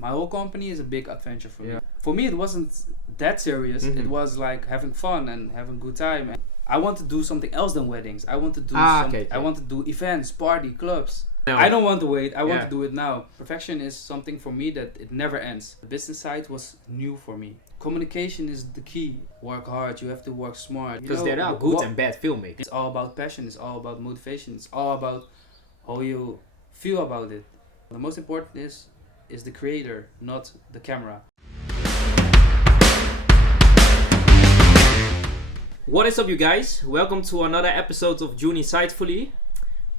my whole company is a big adventure for me. For me, it wasn't that serious. It was like having fun and having good time. And I want to do something else than weddings. I want to do I want to do events, party, clubs. No. I don't want to wait. I want to do it now. Perfection is something for me that it never ends. The business side was new for me. Communication is the key. Work hard. You have to work smart. Because there are good and bad filmmakers. It's all about passion. It's all about motivation. It's all about how you feel about it. The most important is the creator, not the camera. What is up, you guys? Welcome to another episode of June Insightfully.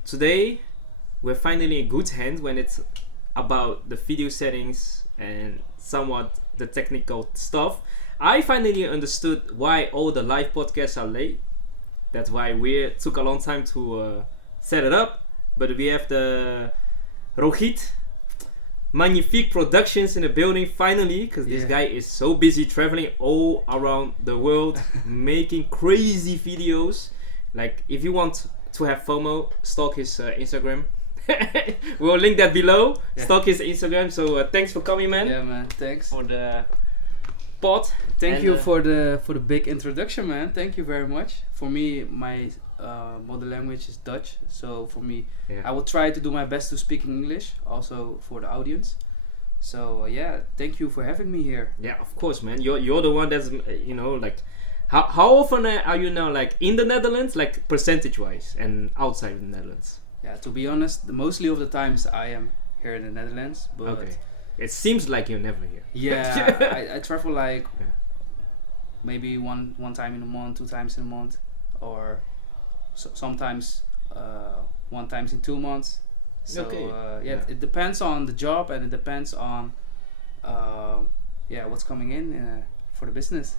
Today we're finally in good hands when it's about the video settings and somewhat the technical stuff. I finally understood why all the live podcasts are late. That's why we took a long time to set it up. But we have the Rohit, Magnifique Productions in the building finally, because this guy is so busy traveling all around the world making crazy videos. Like, if you want to have FOMO, stalk his Instagram. We'll link that below. Stalk his Instagram. So thanks for coming, man. Yeah, man. Thanks for the pod. Thank you for the big introduction, man. Thank you very much. For me, my mother language is Dutch, so for me, I will try to do my best to speak in English, also for the audience. So thank you for having me here. Yeah, of course, man. You're the one that's like, how often are you now like in the Netherlands, like percentage wise, and outside the Netherlands? Yeah, to be honest, mostly of the times I am here in the Netherlands, but it seems like you're never here. Yeah, I travel like maybe one time in a month, 2 times in a month, or sometimes 1 time in 2 months. So it depends on the job, and it depends on what's coming in for the business.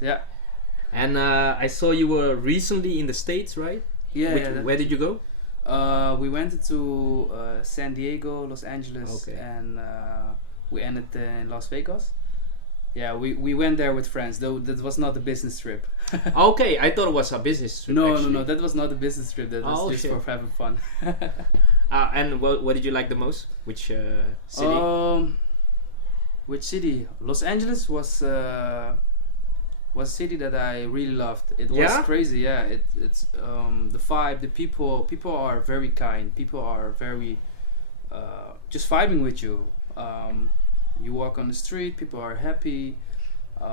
And I saw you were recently in the States, right? Where did you go? We went to San Diego, Los Angeles, and we ended in Las Vegas. Yeah, we went there with friends, though that was not a business trip. Okay, I thought it was a business trip. No, that was not a business trip. That was just for having fun. And what did you like the most? Which city? Which city? Los Angeles was a city that I really loved. It was crazy. Yeah, it's the vibe, the people. People are very kind. People are very just vibing with you. You walk on the street, people are happy. It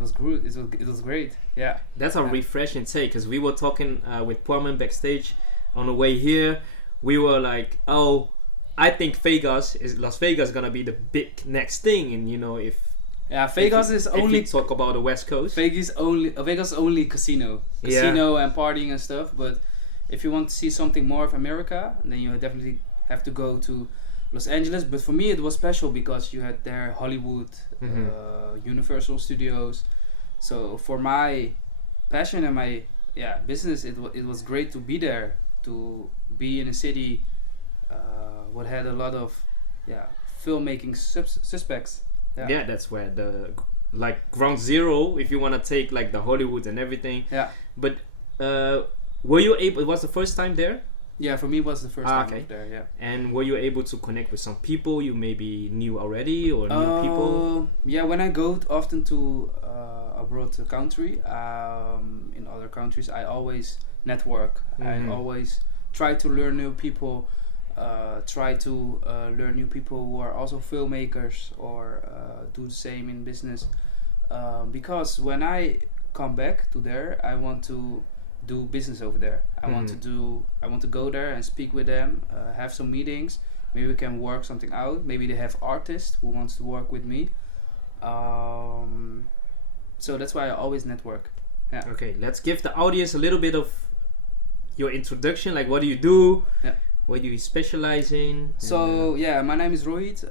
was good. It was great. Yeah. That's a refreshing take, because we were talking with Puaman backstage on the way here. We were like, oh, I think Las Vegas gonna be the big next thing, and if Vegas is only. If you talk about the West Coast. Vegas only casino and partying and stuff. But if you want to see something more of America, then you definitely have to go to Los Angeles. But for me, it was special because you had there Hollywood, Universal Studios. So for my passion and my business, it was great to be there, to be in a city what had a lot of filmmaking suspects. Yeah, that's where the ground zero, if you want to take like the Hollywood and everything. Yeah. But were you able? It was the first time there. Yeah, for me it was the first time there. Yeah. And were you able to connect with some people you maybe knew already, or new people? Yeah, when I go often to abroad country, in other countries, I always network. I always try to learn new people. Try to learn new people who are also filmmakers or do the same in business, because when I come back to there, I want to do business over there. I want to go there and speak with them, have some meetings. Maybe we can work something out. Maybe they have artists who wants to work with me. So that's why I always network. Yeah. Okay, let's give the audience a little bit of your introduction. Like, what do you do? Yeah. What do you specialize in? So my name is Rohit.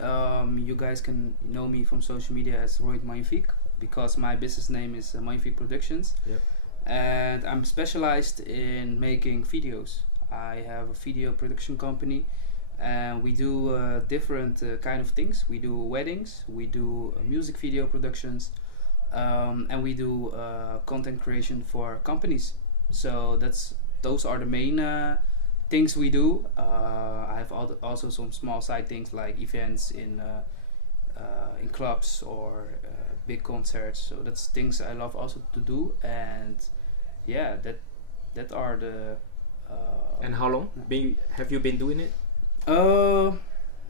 You guys can know me from social media as Rohit Magnifique, because my business name is Magnifique Productions. Yep. And I'm specialized in making videos. I have a video production company, and we do different kind of things. We do weddings, we do music video productions, and we do content creation for companies. So those are the main things we do. I have also some small side things like events in clubs or big concerts. So that's things I love also to do, and yeah, that are the. And how long have you been doing it?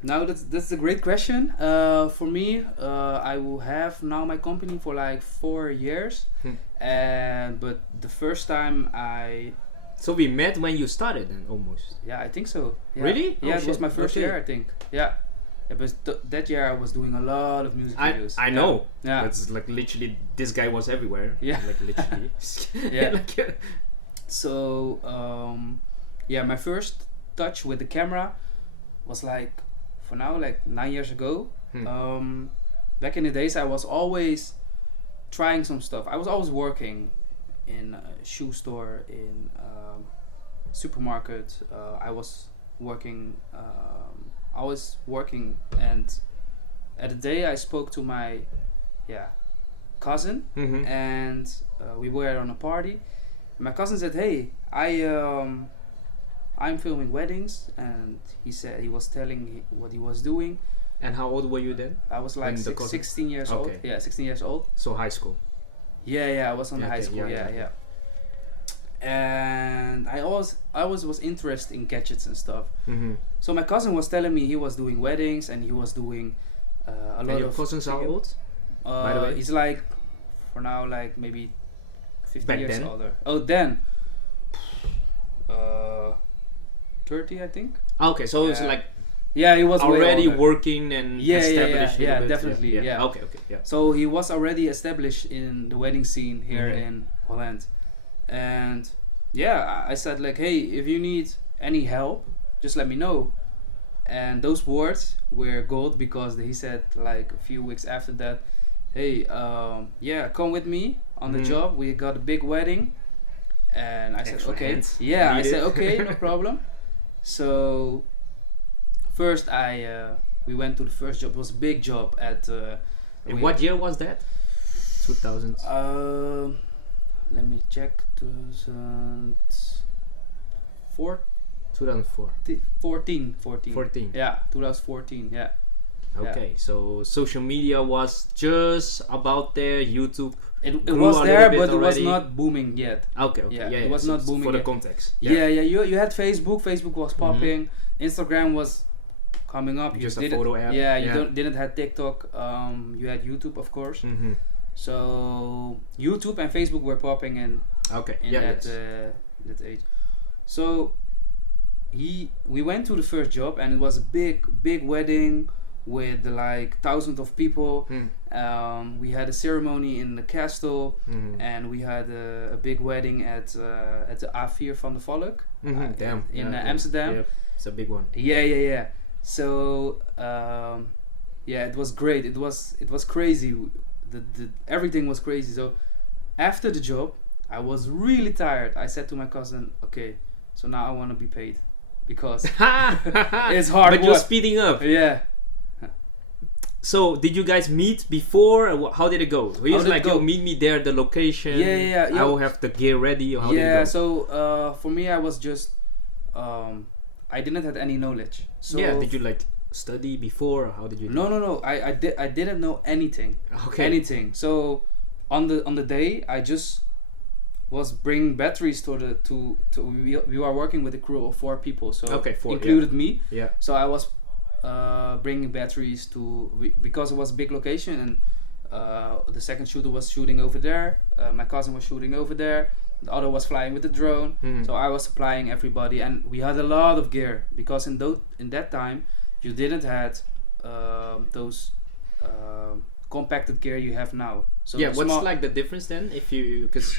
Now that's a great question. For me, I will have now my company for like 4 years, and but the first time So we met when you started, then almost. yeah, I think so. Yeah. Really? Yeah, Oh, it was shit. my first Okay. year, I think. Yeah. Yeah, but that year I was doing a lot of music videos. I know. Yeah. It's like literally this guy was everywhere. Yeah. Like literally. Yeah. Like, So yeah, my first touch with the camera was like for now like 9 years ago. Back in the days I was always trying some stuff. I was always working in a shoe store, in supermarket. I was working and at the day I spoke to my cousin, and we were on a party. My cousin said, "Hey, I'm filming weddings," and he said he was telling what he was doing. And how old were you then? I was like 16 years old. Okay. Yeah, 16 years old. So high school. Yeah, I was on Yeah, high okay, school. yeah, Yeah. And I always was interested in gadgets and stuff. So my cousin was telling me he was doing weddings and he was doing a lot of. And your cousins are old? By the way? He's like, for now, like maybe 50 Back years then? older. Oh, then. 30, I think. Okay, so it's Yeah. like Yeah, he was way already older. working and established. Yeah, a bit. definitely, yeah. Okay, yeah. So he was already established in the wedding scene here Mhm. in Holland, and yeah, I said like, hey, if you need any help, just let me know. And those words were gold because he said like a few weeks after that, hey, yeah, come with me on the Mhm. job. We got a big wedding, and I said Extra okay. hands Yeah, I needed. said okay, no problem. So first we went to the first job. It was a big job at. In what year was that? 2000. Let me check. 2004. 2004. 14. 14. Yeah, 2014. Yeah. Okay, so social media was just about there. YouTube. It Grew was a there, little bit but it was already. not booming yet. Okay, Yeah, yeah, it was so not it's booming for the yet. context. Yeah, you had Facebook. Facebook was popping. Instagram was coming up. Just you a photo app. Yeah, you didn't have TikTok. You had YouTube, of course. Mm-hmm. So YouTube and Facebook were popping in Okay. in Yeah. that age. So we went to the first job and it was a big wedding with like thousands of people. We had a ceremony in the castle, and we had a big wedding at the A4 van de Valk Damn. in yeah, Amsterdam. Yeah, it's a big one. Yeah. So it was great. It was crazy. The everything was crazy. So after the job, I was really tired. I said to my cousin, "Okay, so now I want to be paid because it's hard But you're work." speeding up. Yeah. So did you guys meet before? Or how did it go? He How was did it like, go? "Yo, meet me there at the location. Yeah. I will have the gear ready." Or how did it Yeah. go? So for me, I was just I didn't have any knowledge. So yeah. Did you like study before? Or how did you? do it? No. I didn't know anything. Okay. Anything. So on the day, I just was bringing batteries to we were working with a crew of 4 people. So Okay, 4, included me. Yeah. So I was bringing batteries because it was a big location, and the second shooter was shooting over there. My cousin was shooting over there. The other was flying with the drone. So I was supplying everybody, and we had a lot of gear because in that time you didn't had those compacted gear you have now. So Yeah. the What's small- like the difference then? If you because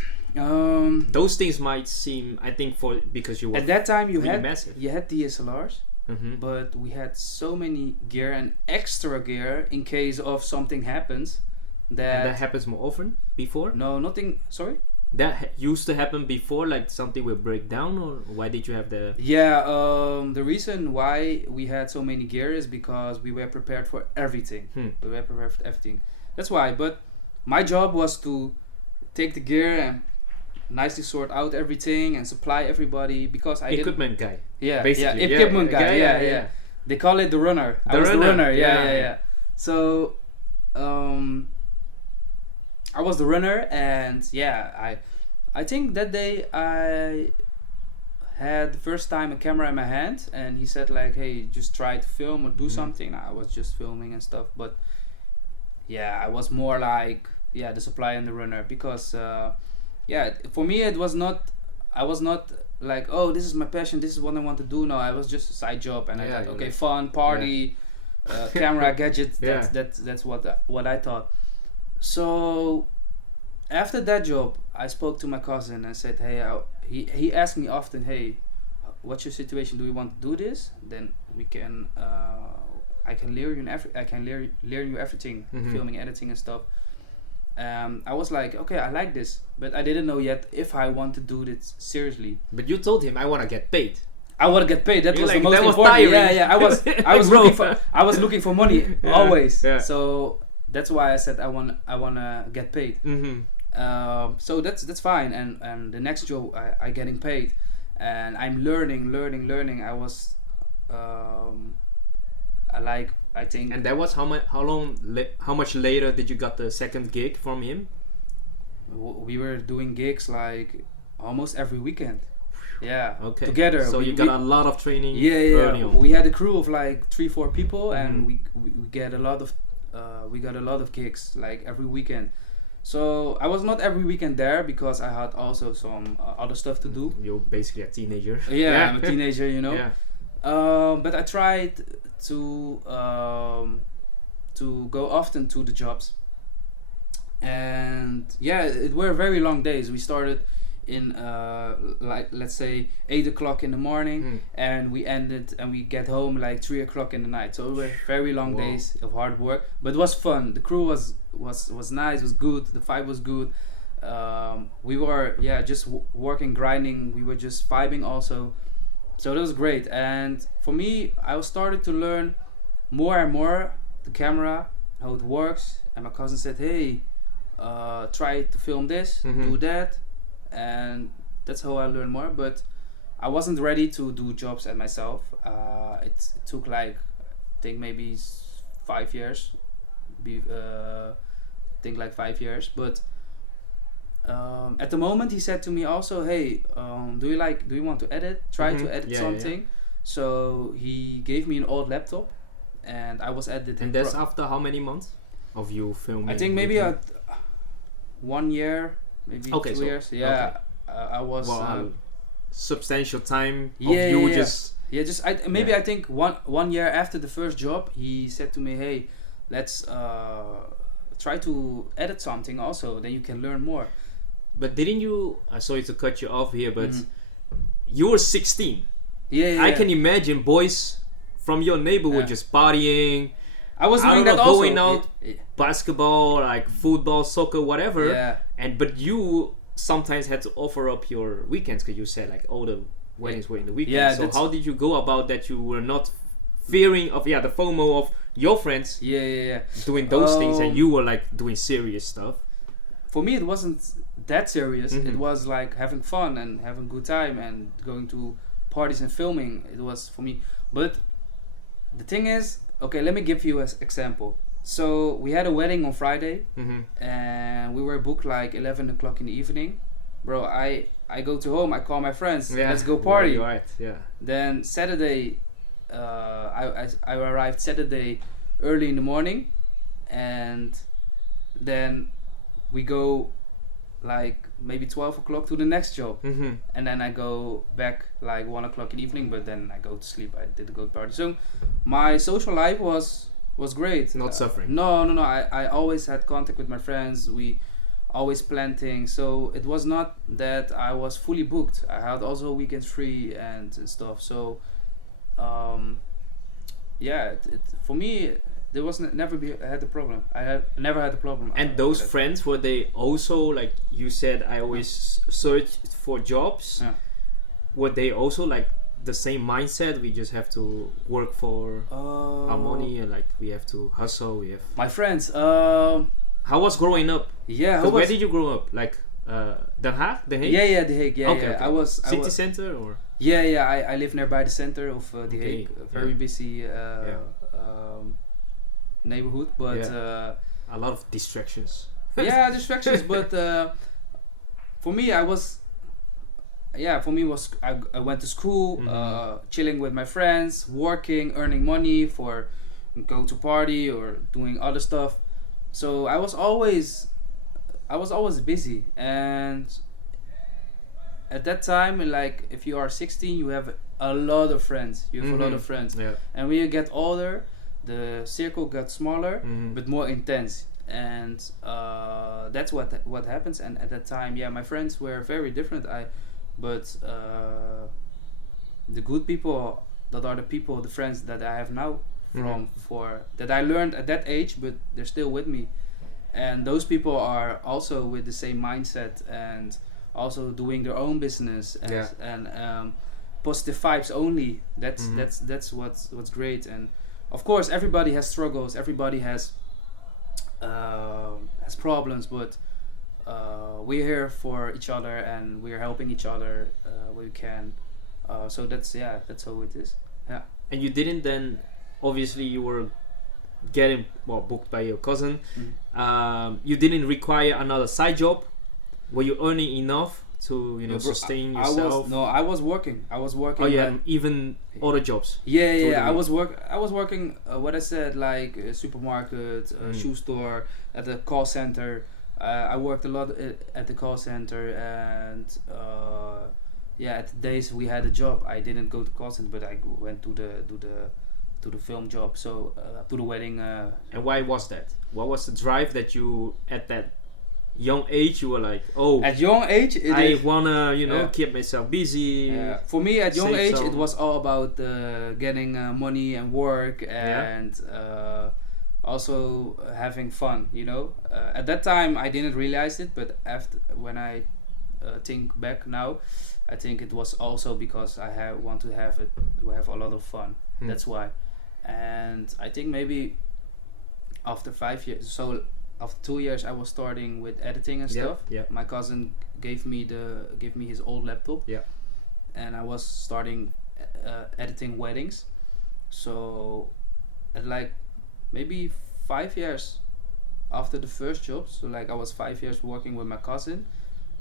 those things might seem, I think, because you were at that time you really had massive. you had DSLRs. Mm-hmm. But we had so many gear and extra gear in case of something happens. And that happens more often before. No, nothing. Sorry. That used to happen before, like something will break down, or why did you have the? Yeah. The reason why we had so many gear is because we were prepared for everything. We were prepared for everything. That's why. But my job was to take the gear and nicely sort out everything and supply everybody because I equipment guy. Yeah, basically. Equipment guy. Yeah. They call it the runner. I was the runner. Yeah. So, I was the runner, and I think that day I had the first time a camera in my hand, and he said like, "Hey, just try to film or do something." I was just filming and stuff, but I was more like the supply and the runner because for me it was not. I was not like, oh, this is my passion, this is what I want to do. No, I was just a side job, and I thought, okay, fun, party, camera, gadgets. That's what I thought. So after that job, I spoke to my cousin and said, hey, he asked me often, hey, what's your situation? Do you want to do this? Then we can. I can learn you everything, filming, editing, and stuff. I was like, okay, I like this, but I didn't know yet if I want to do this seriously. But you told him, I want to get paid. I want to get paid. That was like, the most important. I was looking for money always. Yeah. So that's why I said I wanna get paid. So that's fine. And the next job I getting paid, and I'm learning. I was I think. And that was how much later did you got the second gig from him? We were doing gigs like almost every weekend. Yeah. Okay. Together. So you got a lot of training. Yeah. We had a crew of like 3-4 people, and we get a lot of we got a lot of gigs like every weekend. So I was not every weekend there because I had also some other stuff to do. You're basically a teenager. Yeah, I'm a teenager, you know. Yeah. But I tried to go often to the jobs, and it were very long days. We started in like, let's say 8 o'clock in the morning, and we ended and we get home like 3 o'clock in the night. So it were very long days of hard work, but it was fun. The crew was nice, was good, the vibe was good. We were just working, grinding. We were just vibing also. So that was great, and for me, I started to learn more and more the camera, how it works. And my cousin said, "Hey, try to film this, do that," and that's how I learned more. But I wasn't ready to do jobs at myself. It took like, I think maybe 5 years. Like 5 years, but. At the moment, he said to me also, "Hey, do you want to edit? Try to edit something." So he gave me an old laptop, and I was editing. And that's after how many months of you filming? I think maybe 1 year, maybe 2 years. Yeah, okay. I was substantial time of you just. Yeah, just I think one year after the first job, he said to me, "Hey, let's try to edit something also. Then you can learn more." But didn't you? Sorry to cut you off here, but you were 16. Yeah. I can imagine boys from your neighborhood just partying. I was doing that also. Going out, basketball, like football, soccer, whatever. Yeah. But you sometimes had to offer up your weekends because you said like all the weddings were in the weekend. Yeah, so how did you go about that? You were not fearing of the FOMO of your friends. Yeah. Doing those things, and you were like doing serious stuff. For me, it wasn't that serious. It was like having fun and having a good time and going to parties and filming. It was for me. But the thing is, okay, let me give you an example. So we had a wedding on Friday, and we were booked like 11 o'clock in the evening. Bro, I go to home, I call my friends, let's go party. Right, yeah. Then Saturday, I arrived Saturday early in the morning, and then we go like maybe 12 o'clock to the next job, and then I go back like 1 o'clock in the evening, but then I go to sleep. I did go to party. So my social life was great. Not suffering. No. I always had contact with my friends. We always planned things. So it was not that I was fully booked. I had also weekends free and stuff. So for me, there was never had a problem. I never had a problem. And those friends, were they also, like you said, I always searched for jobs. Yeah. Were they also like the same mindset? We just have to work for our money, and like we have to hustle. We have my friends. How was growing up? Yeah. Where did you grow up? Like Den Haag? The Hague? Yeah, The Hague. Yeah, Okay, yeah. okay. I was City center or? Yeah. I live nearby the center of The Okay, Hague. Very busy neighborhood, but a lot of distractions. yeah, distractions. But for me, I went to school, chilling with my friends, working, earning money for go to party or doing other stuff. So I was always busy, and at that time, like if you are 16, you have a lot of friends. You have a lot of friends, and when you get older, the circle got smaller but more intense, and that's what happens. And at that time, my friends were very different. But the good people, that are the friends that I have now for that I learned at that age, but they're still with me, and those people are also with the same mindset and also doing their own business and positive vibes only. That's what's great. And of course, everybody has struggles. Everybody has problems, but we're here for each other and we're helping each other where we can. So that's how it is. Yeah. And you didn't then, obviously you were getting booked by your cousin. You didn't require another side job. Were you earning enough to sustain yourself? I was working. Oh yeah, even other jobs. Yeah. I was working. What I said, like a supermarket, shoe store, at the call center. I worked a lot at the call center, and at the days we had a job, I didn't go to call center, but I went to the film job. So to the wedding. And why was that? What was the drive that you at that young age you were like, at young age I wanna keep myself busy? For me at young age it was all about getting money and work and also having fun, at that time I didn't realize it, but when I think back now, I think it was also because I want to have a lot of fun. That's why. And I think maybe after 5 years, so after 2 years, I was starting with editing and stuff. My cousin gave me his old laptop. And I was starting editing weddings. So at like maybe 5 years after the first job, so like I was 5 years working with my cousin,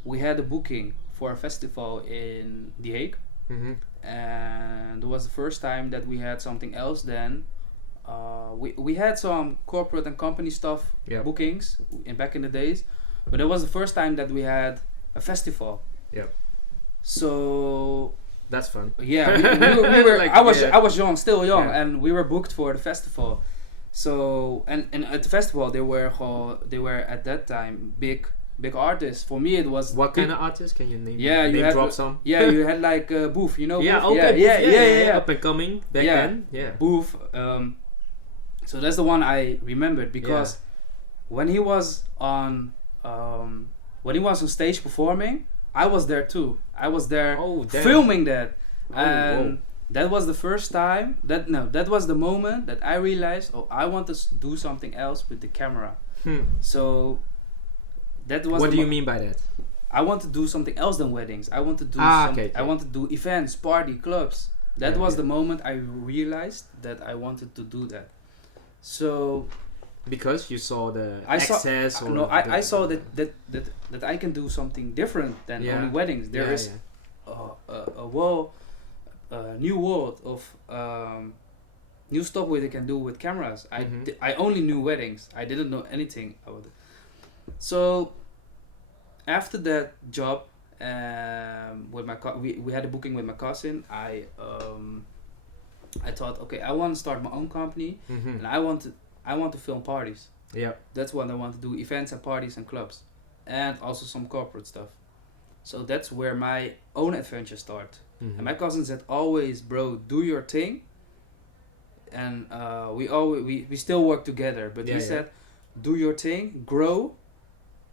we had a booking for a festival in The Hague. And it was the first time that we had something else than we had some corporate and company stuff bookings back in the days, but it was the first time that we had a festival. So that's fun. We were like, I was still young, and we were booked for the festival. So and at the festival they were at that time big artists. For me it was what kind of artists can you name? You had drop some. You had like Booth, Booth? Up and coming back then. Booth. So that's the one I remembered because when he was on stage performing, I was there too. I was there filming that, and that was the first time that was the moment that I realized, I want to do something else with the camera. So that was. What do you mean by that? I want to do something else than weddings. I want to do I want to do events, party, clubs. That was the moment I realized that I wanted to do that. So because you saw the I saw that I can do something different than only weddings. There is a new world of new stuff what they can do with cameras. I only knew weddings. I didn't know anything about it. So after that job, with we had a booking with my cousin. I thought, okay, I want to start my own company, and I want to film parties. That's what I want to do: events and parties and clubs, and also some corporate stuff. So that's where my own adventure started. And my cousin said, always, bro, do your thing. And we still work together, but he said, do your thing, grow,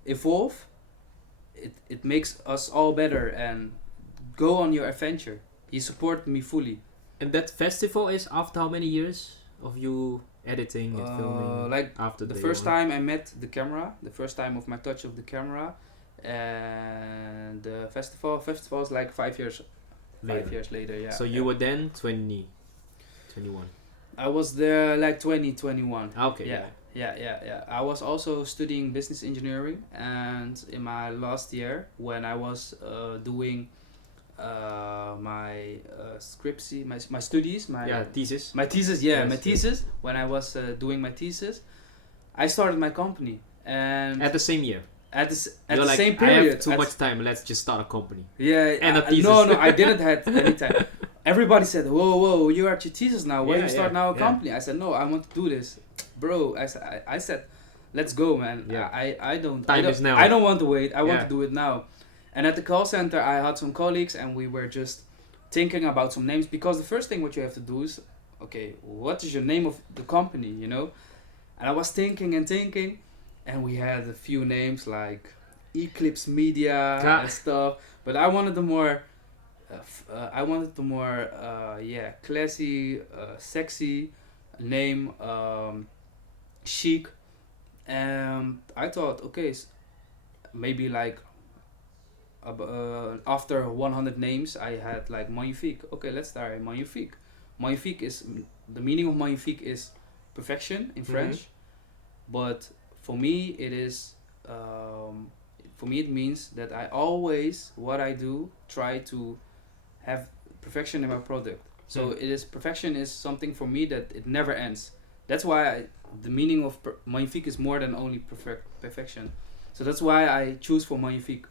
evolve. It makes us all better, and go on your adventure. He supported me fully. And that festival is after how many years of you editing and filming? Like after the first time I met the camera, the first time of my touch of the camera, and the festival is like 5 years. Later. 5 years later, yeah. So you were then 20, 21. I was there like 2021. Okay. Yeah. I was also studying business engineering, and in my last year, when I was doing my scriptsy, my studies, thesis. my thesis, Yes, my thesis. When I was doing my thesis, I started my company, and At the same year. at the You're like, same period. I have too much time. Let's just start a company. Yeah, And a thesis. no, I didn't have any time. Everybody said, "Whoa, you're at your thesis now. Why Yeah, you start now a yeah. company?" I said, "No, I want to do this, bro." I said, "Let's go, man. Yeah. I don't. Time is now. I don't want to wait. I want Yeah. to do it now." And at the call center, I had some colleagues, and we were just thinking about some names, because the first thing what you have to do is, okay, what is your name of the company, you know? And I was thinking, and we had a few names like Eclipse Media and stuff, but I wanted the more classy, sexy name, chic, and I thought, okay, maybe like after 100 names, I had like Magnifique. Okay, let's start Magnifique. Magnifique is, the meaning of Magnifique is perfection in French, but for me it is. For me, it means that I always, what I do, try to have perfection in my product. So it is, perfection is something for me that it never ends. That's why the meaning of Magnifique is more than only perfection. So that's why I choose for Magnifique.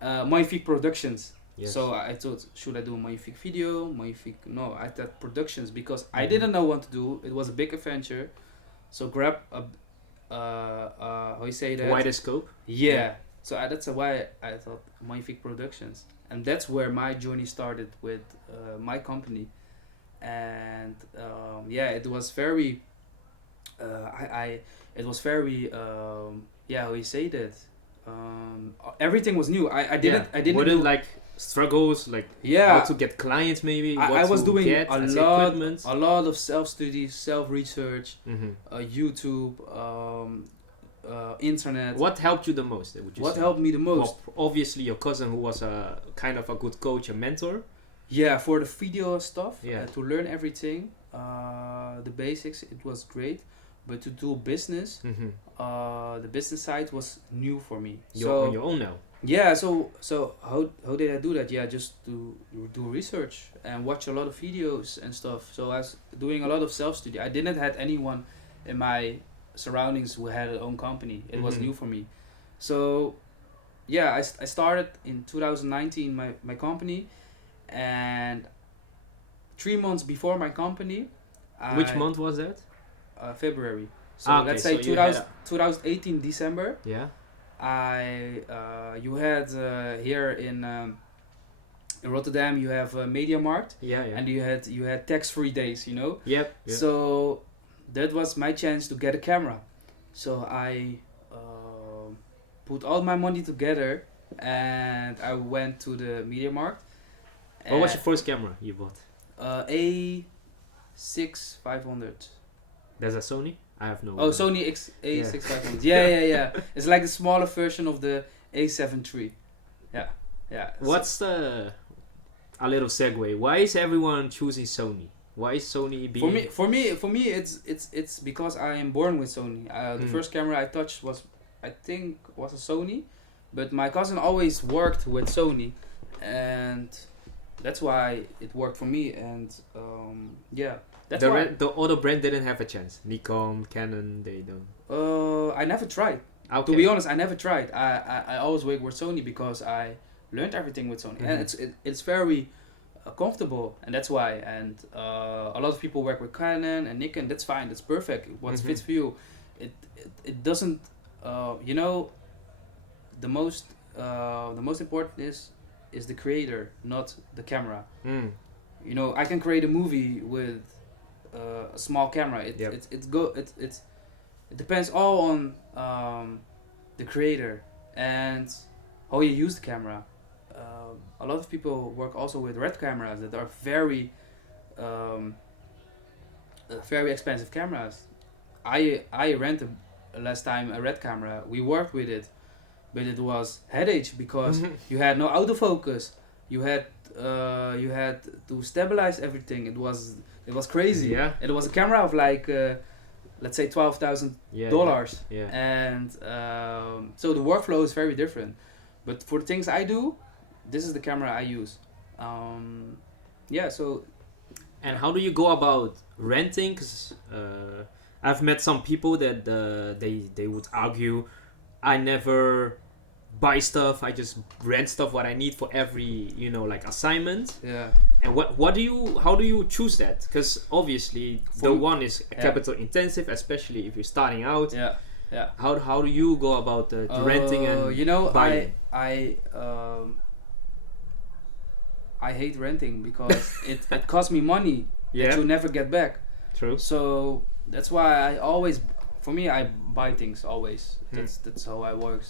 Magnifique Productions. Yes. So I thought, should I do a Magnifique video? Magnifique, no, I thought Productions, because I didn't know what to do. It was a big adventure. So grab a, how you say that? Wider scope. Yeah. So that's why I thought Magnifique Productions, and that's where my journey started with my company, and it was very, it was very, how you say that, everything was new. I didn't Were there do, like struggles, like how to get clients, maybe? I was doing get a lot of self-study, self-research, YouTube, internet. What helped you the most? Would you What say? helped me the most? Well, obviously your cousin, who was a kind of a good coach, a mentor. Yeah, for the video stuff, Yeah. to learn everything, the basics, it was great. But to do business, the business side was new for me. You're on your own now. Yeah, so how did I do that? Yeah, just to do research and watch a lot of videos and stuff. So I was doing a lot of self-study. I didn't have anyone in my surroundings who had their own company. It was new for me. So yeah, I started in 2019 my company, and 3 months before my company, Which month was that? February. So Okay, let's say so you had 2018 December. Yeah. You had here in Rotterdam, you have Media Markt, Yeah. and you had tax-free days, you know. Yep. So that was my chance to get a camera. So I put all my money together, and I went to the Media Markt. What was your first camera you bought? A6500. There's a Sony? I have no. Sony A6500. Yeah. It's like the smaller version of the A7 III. Yeah. What's a little segue? Why is everyone choosing Sony? Why is Sony being? For me, it's because I am born with Sony. The first camera I touched was a Sony, but my cousin always worked with Sony, and that's why it worked for me. And that's why the other brand didn't have a chance. Nikon, Canon, they don't. I never tried. Okay. To be honest, I never tried. I always worked with Sony because I learned everything with Sony, and it's very comfortable, and that's why. And a lot of people work with Canon and Nikon. That's fine. That's perfect. What fits for you. It doesn't. The most important is the creator, not the camera. You know, I can create a movie with a small camera. It depends all on the creator and how you use the camera. A lot of people work also with red cameras that are very expensive cameras. I rented last time a red camera. We worked with it but it was headache because you had no autofocus. You had to stabilize everything. It was crazy. Yeah. It was a camera of like let's say $12,000, and so the workflow is very different. But for the things I do, this is the camera I use. So. And how do you go about renting? Because I've met some people that they would argue, I never buy stuff. I just rent stuff what I need for every like assignment. Yeah. And how do you choose that? Because obviously one is capital intensive, especially if you're starting out. Yeah. Yeah. How do you go about the renting and buying? I hate renting because it costs me money that you never get back. True. So that's why I buy things always. That's how I work.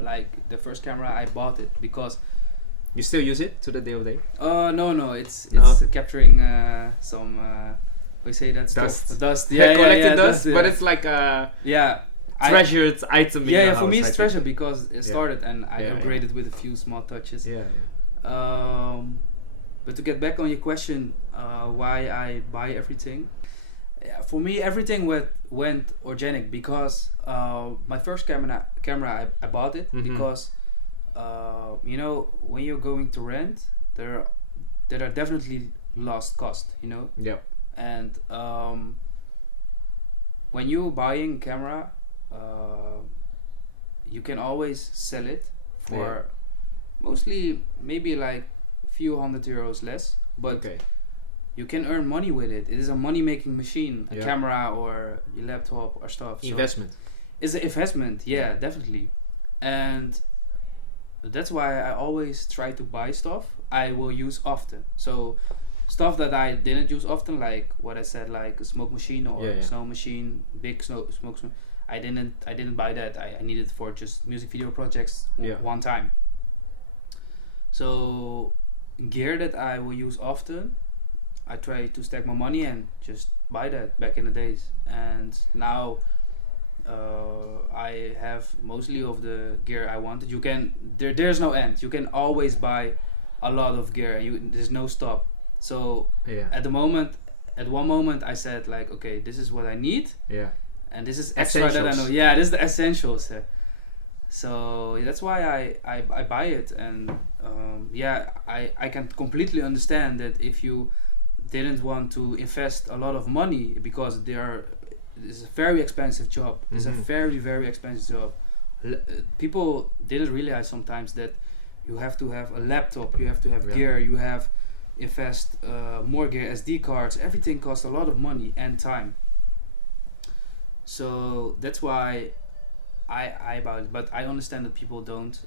Like the first camera, I bought it because. You still use it to the day of day? No. It's capturing some. We say that's dust. Dust. Collecting dust, yeah. But it's like a treasured item. In your house, for me it's treasure because it started and I upgraded with a few small touches. Yeah. But to get back on your question, why I buy everything. For me, everything went organic because my first camera I bought it because when you're going to rent, there are definitely lost cost. Yeah. And when you're buying a camera, you can always sell it for mostly maybe like a few €100 less, but you can earn money with it. It is a money-making machine, a camera or your laptop or stuff. Investment. So it's an investment, definitely. And that's why I always try to buy stuff I will use often. So stuff that I didn't use often, like what I said, like a smoke machine or snow machine, big smoke machine. I didn't buy that. I needed it for just music video projects one time. So gear that I will use often, I try to stack my money and just buy that back in the days. And now I have mostly of the gear I wanted. You can there's no end. You can always buy a lot of gear and there's no stop. So at one moment I said like, okay, this is what I need. Yeah. And this is extra that I know. Yeah, this is the essentials. So that's why I buy it. And I can completely understand that if you didn't want to invest a lot of money because it's a very expensive job. It's a very, very expensive job. People didn't realize sometimes that you have to have a laptop, you have to have gear, you have invest more gear, SD cards. Everything costs a lot of money and time. So that's why I buy it. But I understand that people don't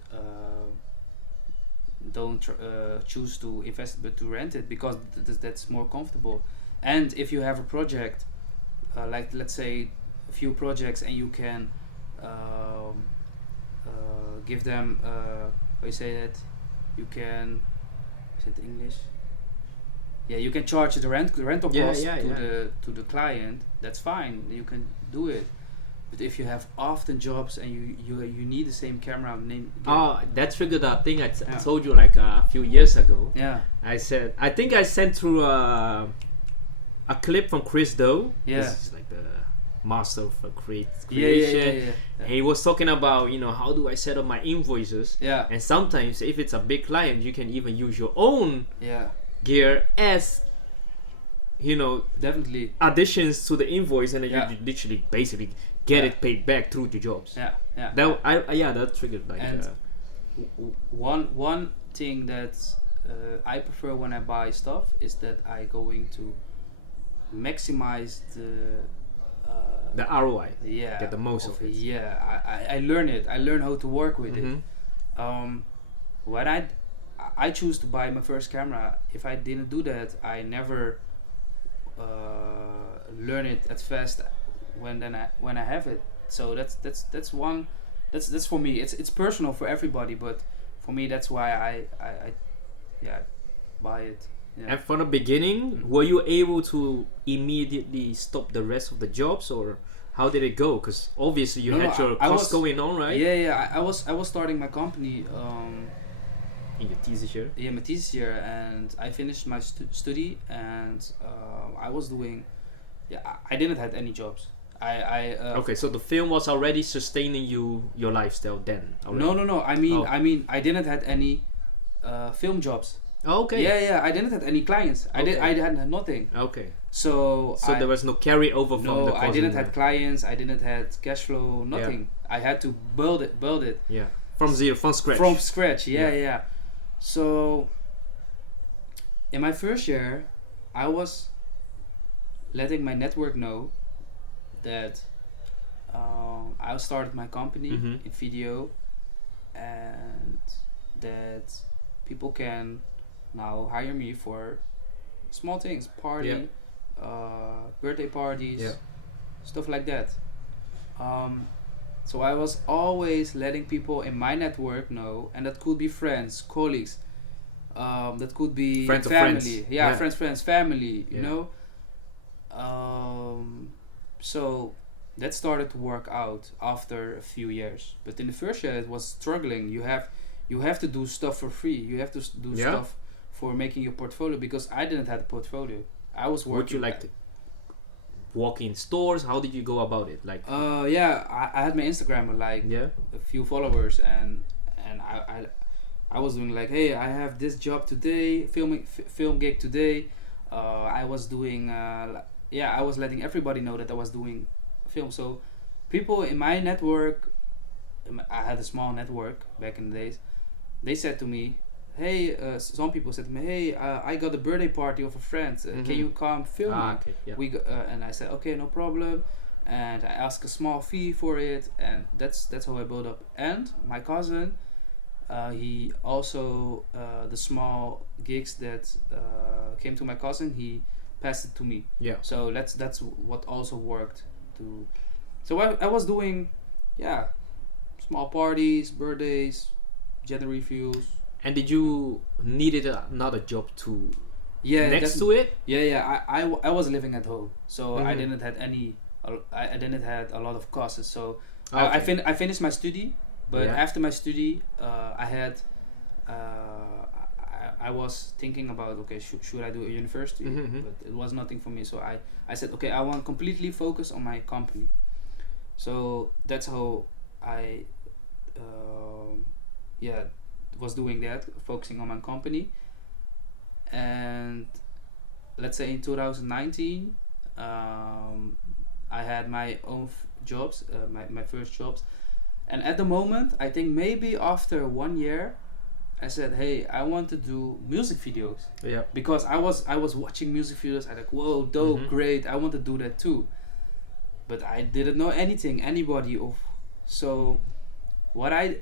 choose to invest but to rent it because that's more comfortable. And if you have a project, like let's say a few projects, and you can give them how you say that, you can, is it English? Yeah, you can charge the rental cost to the client. That's fine, you can do it. But if you have often jobs and you need the same camera, that triggered a thing I told you like a few years ago. Yeah, I think I sent through a clip from Chris Doe. Yeah, this is like the master of creation. Yeah. He was talking about how do I set up my invoices. Yeah, and sometimes if it's a big client, you can even use your own gear as definitely additions to the invoice, and then you literally basically get it paid back through the jobs. That triggered like. And one thing that I prefer when I buy stuff is that I going to maximize the ROI. Yeah, get the most of it. Yeah, I learn it. I learn how to work with it. When I choose to buy my first camera, if I didn't do that, I never learn it as fast when I have it. So that's for me. It's personal for everybody, but for me that's why I buy it. Yeah. And from the beginning, were you able to immediately stop the rest of the jobs, or how did it go? Because obviously you had your I course was going on, right? Yeah. I was starting my company. In your thesis year. Yeah, my thesis year, and I finished my study, and I was doing. Yeah, I didn't have any jobs. Okay, so the film was already sustaining your lifestyle then. Already. No. I mean, I didn't have any film jobs. Oh, okay. Yeah. I didn't have any clients. Okay. I had nothing. Okay. So there was no carryover from the course. I didn't have clients. I didn't have cash flow. Nothing. Yeah. I had to build it. Yeah. From zero, from scratch. From scratch. Yeah. So in my first year, I was letting my network know that I started my company in video, and that people can now hire me for small things, party, birthday parties, stuff like that. So I was always letting people in my network know, and that could be friends, colleagues, that could be friends family, friends. friends, family, you know. So that started to work out after a few years, but in the first year it was struggling. You have to do stuff for free. You have to do stuff for making your portfolio, because I didn't have a portfolio. I was working. Would you like to walk in stores? How did you go about it? Like I had my Instagram with like a few followers, and I was doing like, hey, I have this job today, film gig today. I was doing I was letting everybody know that I was doing film. So people in my network, I had a small network back in the days, they said to me, hey, some people said to me, hey, I got a birthday party of a friend, can you come film me? Okay, yeah. And I said, okay, no problem, and I asked a small fee for it, and that's how I built up. And my cousin, he also the small gigs that came to my cousin, he passed it to me. Yeah. So that's what also worked to. So I was doing, small parties, birthdays, gender reviews. And did you needed another job to next to it? Yeah. I was living at home, so I didn't have any. I didn't have a lot of costs. So I finished my study, but after my study, I had. I was thinking about, okay, should I do a university? But it was nothing for me. So I said, okay, I want completely focus on my company. So that's how I was doing that, focusing on my company. And let's say in 2019, I had my own jobs, my first jobs. And at the moment, I think maybe after 1 year, I said, hey, I want to do music videos. Yeah. Because I was watching music videos. I like, whoa, dope, great. I want to do that too. But I didn't know anybody of. So what I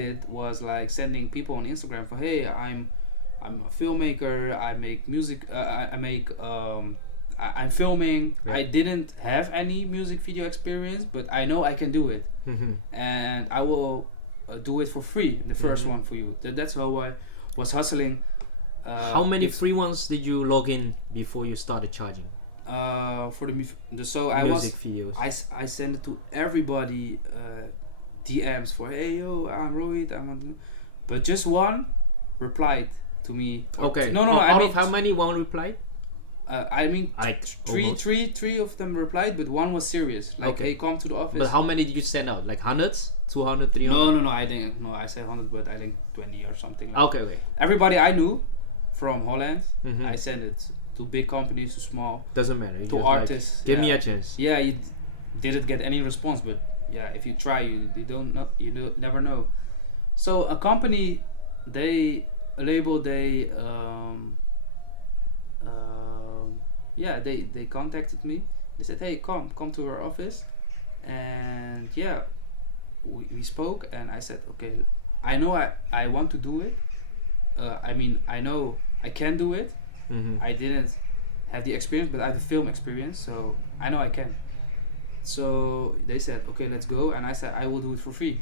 did was like sending people on Instagram for, hey, I'm a filmmaker. I make music. I'm filming. Yeah. I didn't have any music video experience, but I know I can do it, and I will do it for free. The first one for you. That's how I was hustling. How many free ones did you log in before you started charging? For the music videos. I sent it to everybody, DMs for, hey yo, I'm Rohit. But just one replied to me. Okay. Out of how many one replied? I mean, like three of them replied, but one was serious. Like, hey, come to the office. But how many did you send out? Like hundreds, 200, 300? No. I said 100, but I think 20 or something. Like okay. Everybody I knew from Holland, I sent it to big companies, to small. Doesn't matter. To artists. Like, give me a chance. Yeah, you didn't get any response, but yeah, if you try, you don't know. You never know. So a company, they contacted me. They said, hey, come to our office, and we spoke, and I said, okay, I know I want to do it. I know I can do it. I didn't have the experience, but I have the film experience, so I know I can. So they said, okay, let's go, and I said, I will do it for free.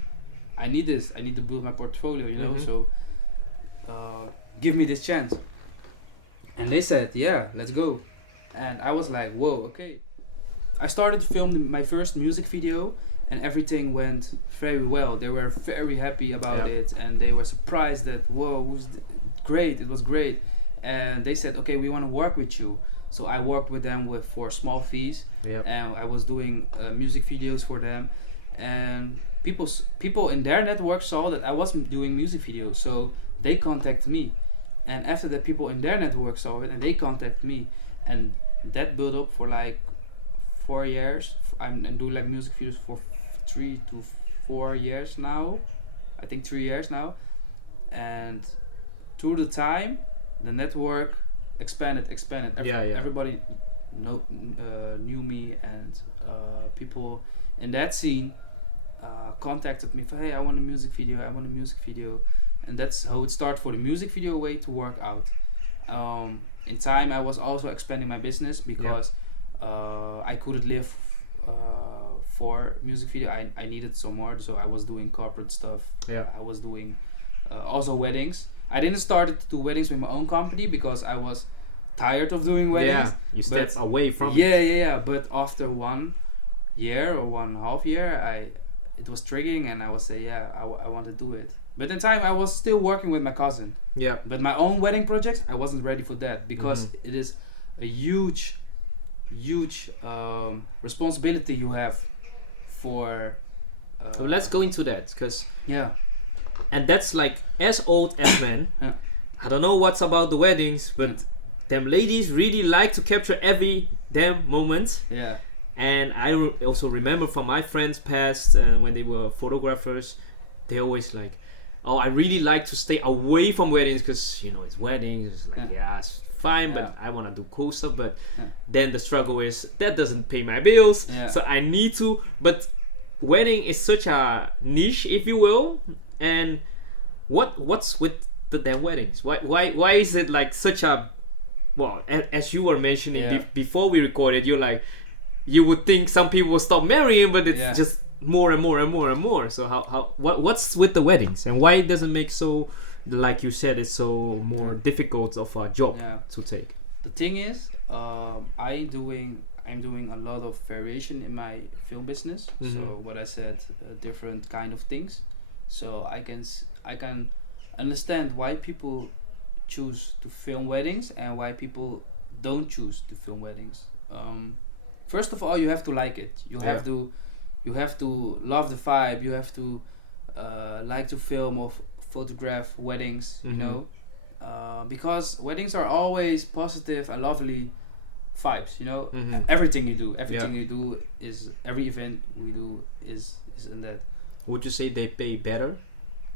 I need this. I need to build my portfolio, you know. So give me this chance. And they said, yeah, let's go. And I was like, whoa, okay. I started to film my first music video, and everything went very well. They were very happy about it, and they were surprised that great. It was great, and they said, okay, we want to work with you. So I worked with them for small fees, and I was doing music videos for them, and people in their network saw that I was doing music videos, so they contacted me, and after that, people in their network saw it and they contacted me, and that built up for like 4 years. I'm doing like music videos for 3 to 4 years now. I think 3 years now, and through the time, the network expanded. Everybody knew me, and people in that scene contacted me for, hey, I want a music video, and that's how it started for the music video way to work out. In time, I was also expanding my business because I couldn't live for music video. I needed some more, so I was doing corporate stuff. I was doing also weddings. I didn't start to do weddings with my own company because I was tired of doing weddings. You stepped away from it. Yeah. But after 1 year or 1.5 year, it was triggering, and I was say, I want to do it. But in time, I was still working with my cousin. Yeah. But my own wedding projects, I wasn't ready for that because it is a huge responsibility you have for. So let's go into that, because yeah. And that's like as old as men. I don't know what's about the weddings, but them ladies really like to capture every damn moment. Yeah. And I also remember from my friends past, when they were photographers, they always like, oh, I really like to stay away from weddings because, you know, it's weddings. It's like, it's fine, but I want to do cool stuff. But then the struggle is that doesn't pay my bills, so I need to. But wedding is such a niche, if you will. And what's with the damn weddings? Why is it like such a, well, as you were mentioning before we recorded, you're like, you would think some people will stop marrying, but it's just more and more and more and more. So what's with the weddings, and why it doesn't make so, like you said, it's so more difficult of a job to take? The thing is, I'm doing a lot of variation in my film business. So what I said, different kind of things. So I can understand why people choose to film weddings and why people don't choose to film weddings. First of all, you have to like it. You have to love the vibe. You have to like to film or photograph weddings. You know, because weddings are always positive and lovely vibes. You know, everything you do is, every event we do is in that. Would you say they pay better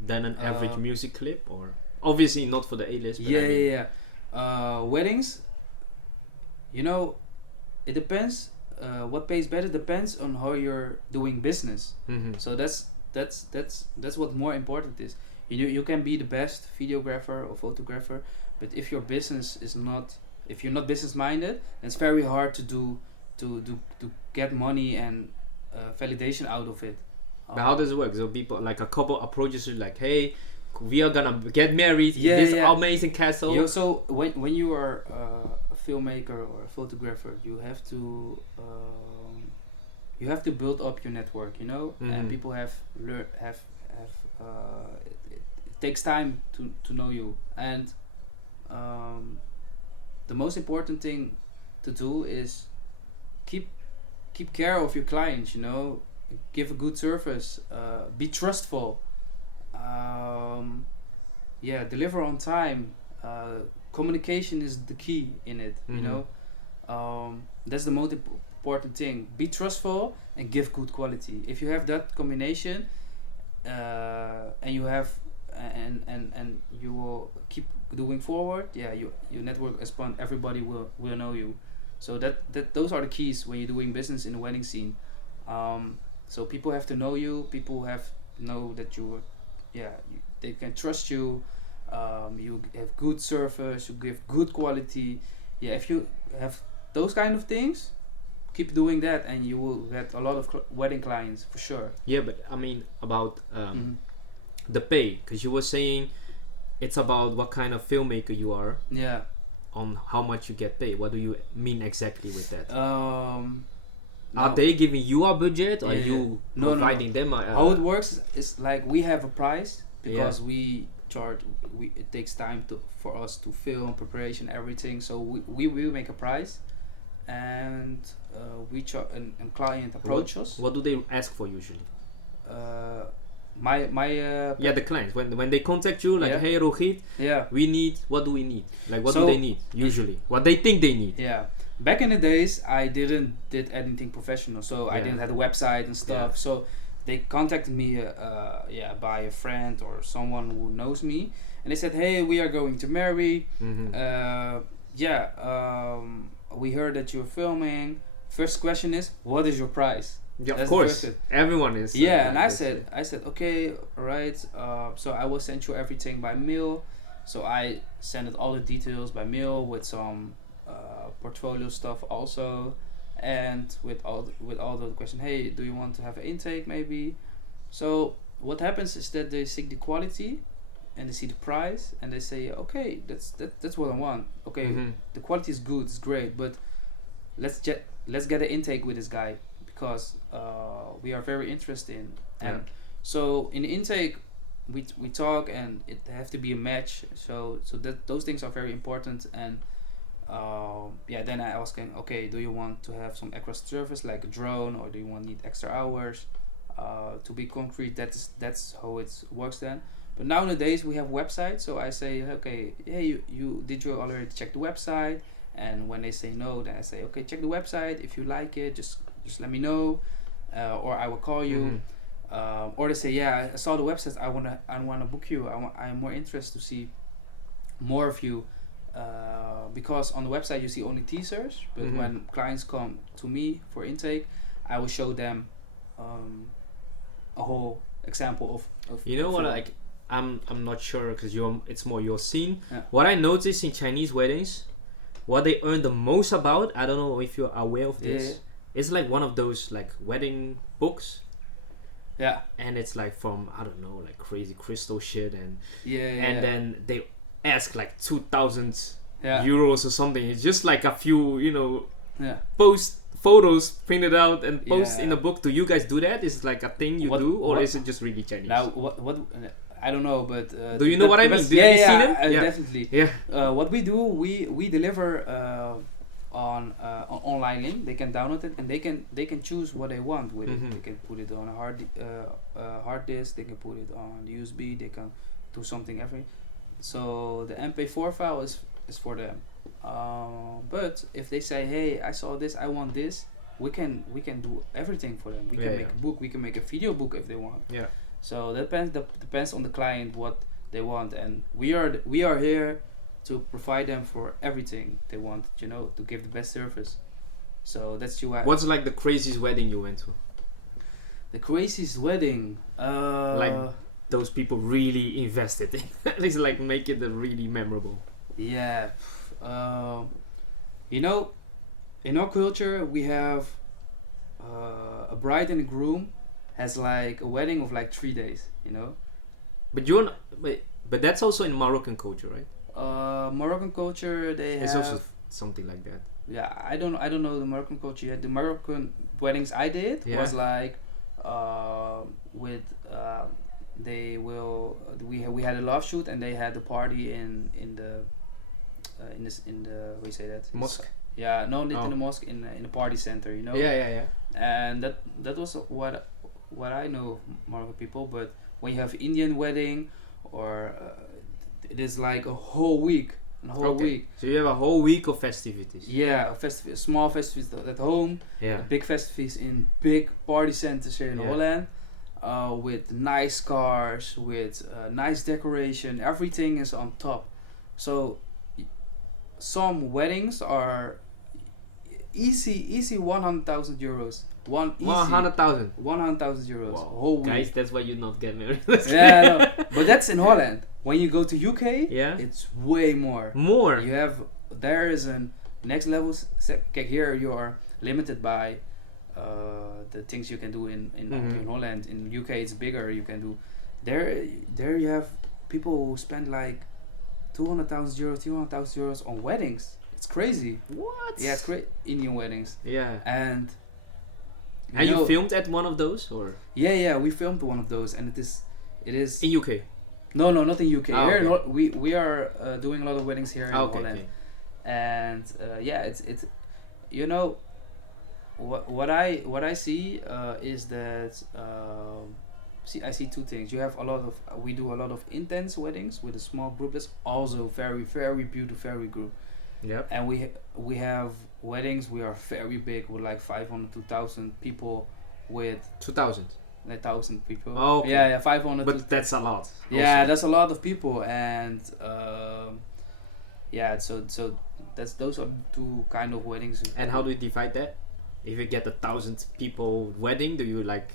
than an average music clip, or obviously not for the A-list? Weddings, you know, it depends. What pays better depends on how you're doing business. So that's what more important is. You can be the best videographer or photographer, but if your business is not, if you're not business minded, it's very hard to get money and validation out of it. But how does it work? So people, like a couple approaches you like, hey, we are gonna get married in this amazing castle. So when you are a filmmaker or a photographer, you have to build up your network, you know, and people it takes time to know you, and the most important thing to do is keep care of your clients, you know. Give a good service, be trustful, deliver on time. Communication is the key in it, you know. That's the most important thing. Be trustful and give good quality. If you have that combination, and you have and you will keep doing forward, your network expand, everybody will know you. So that those are the keys when you're doing business in the wedding scene. So people have to know you. People have to know that they can trust you. You have good service. You give good quality. If you have those kind of things, keep doing that, and you will get a lot of wedding clients for sure. Yeah, but I mean about the pay, because you were saying it's about what kind of filmmaker you are. Yeah. On how much you get paid. What do you mean exactly with that? Are they giving you a budget, or you providing them? How it works is like we have a price because we charge. It takes time for us to film, preparation, everything. So we will make a price, and we charge. And client approach us. What do they ask for usually? The clients when they contact you, like, hey Rohit, we need, what do we need? Like, what do they need usually? What they think they need? Yeah. Back in the days, I did anything professional, so I didn't have a website and stuff. So they contacted me, by a friend or someone who knows me, and they said, "Hey, we are going to marry. We heard that you're filming. First question is, what is your price?" Yeah, of course. Everyone is. And I said, okay, all right. So I will send you everything by mail. So I sent all the details by mail with some portfolio stuff also, and with all the question. Hey, do you want to have an intake maybe? So what happens is that they see the quality, and they see the price, and they say, okay, that's what I want. Okay, the quality is good, it's great, but let's get an intake with this guy, because we are very interested. And so in the intake we talk, and it have to be a match, so that those things are very important. And then I ask him, okay, do you want to have some extra service like a drone, or do you need extra hours? To be concrete, that's how it works then. But nowadays we have websites, so I say, okay, hey, you already check the website? And when they say no, then I say, okay, check the website. If you like it, just let me know, or I will call you. Or they say, yeah, I saw the website. I wanna book you. I'm more interested to see more of you, because on the website you see only teasers. But when clients come to me for intake, I will show them a whole example of. You know what? Like, I'm not sure, because it's more your scene. Yeah. What I noticed in Chinese weddings, what they earn the most about, I don't know if you're aware of this. Yeah. It's like one of those like wedding books. Yeah. And it's like from, I don't know, like crazy crystal shit, and and then they ask like 2,000 euros or something. It's just like a few, post photos printed out and post in a book. Do you guys do that? Is it like a thing you do, or is it just really Chinese? Now what I don't know, but do you know what I mean? Do you see them? Definitely. Yeah. What we do, we deliver on online link. They can download it, and they can choose what they want with it. They can put it on a hard disk. They can put it on USB. They can do something so the MP4 file is for them. But if they say, hey, I saw this, I want this, we can do everything for them. We can make a book. We can make a video book if they want. Yeah. So that depends on the client what they want, and we are here to provide them for everything they want. To give the best service. So that's you. What's like the craziest wedding you went to? The craziest wedding. Like those people really invested in. It's like make it really memorable. Yeah. In our culture we have a bride and a groom has like a wedding of like 3 days, But that's also in Moroccan culture, right? Moroccan culture, it's also something like that. Yeah, I don't know the Moroccan culture yet. The Moroccan weddings I did was like we had a love shoot, and they had the party in the what do you say that? Mosque. Yeah, no, not in the mosque, in the party center, Yeah. And that was what I know of Moroccan people. But when you have Indian wedding, or it is like a whole week. So you have a whole week of festivities. Yeah, small festivities at home. Yeah. Big festivities in big party centers here in Holland, with nice cars, with nice decoration. Everything is on top. So some weddings are easy 100,000 euros. 100,000. 100,000 euros. Wow. Whole week. Guys, that's why you not get married. No. But that's in Holland. When you go to UK, it's way more. There is a next level. Here you are limited by the things you can do in Holland. In UK it's bigger. You can do there you have people who spend like 200,000 euros, 300,000 euros on weddings. It's crazy. What? Yeah, it's great. Indian weddings. Yeah. And And you filmed at one of those, or? Yeah, we filmed one of those, and it is In UK. No, not in UK. Okay. We are doing a lot of weddings here in Holland, Okay. and it's what I see is that I see two things. You have we do a lot of intense weddings with a small group that's also very very beautiful, very good. Yep. And we have weddings we are very big with like 500 to 1,000 people with 2,000. 1,000 people. Oh, okay. Yeah, 500. But that's a lot. Yeah, also. that's a lot of people, and so those are two kind of weddings. And how do you divide that? If you get 1,000 people wedding, do you like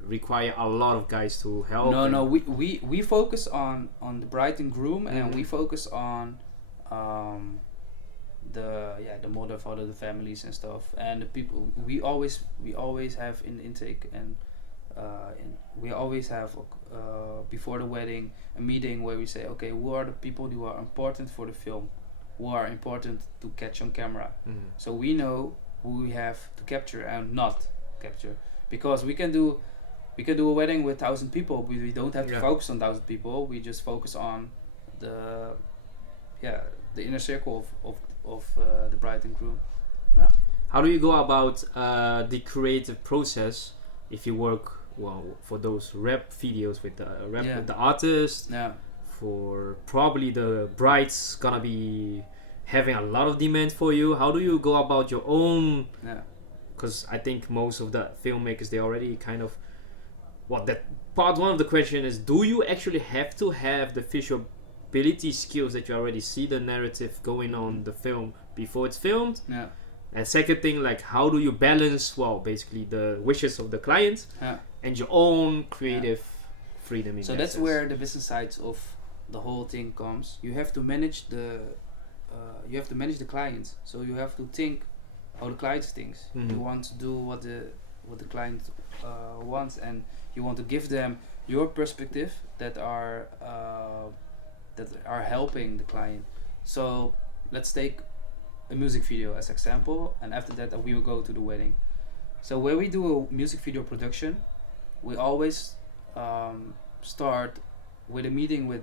require a lot of guys to help? No, we focus on the bride and groom, and we focus on the mother, father, the families and stuff, and the people. We always have in intake, and we always have before the wedding a meeting where we say, okay, who are the people who are important for the film, who are important to catch on camera, so we know who we have to capture and not capture, because we can do a wedding with 1,000 people, but we don't have to focus on 1,000 people. We just focus on the inner circle of the bride and groom. Yeah. How do you go about the creative process if you work for those rap videos with the artist? Yeah. For probably the bride's gonna be having a lot of demand for you. How do you go about your own? Yeah. Because I think most of the filmmakers, they already kind of that part one of the question is, do you actually have to have the visuality skills that you already see the narrative going on the film before it's filmed? Yeah. And second thing, like, how do you balance basically the wishes of the client and your own creative freedom? So that's where the business side of the whole thing comes. You have to manage the client. So you have to think how the client thinks. You want to do what the client wants, and you want to give them your perspective that are helping the client. So let's take a music video as example, and after that we will go to the wedding. So where we do a music video production, we always start with a meeting with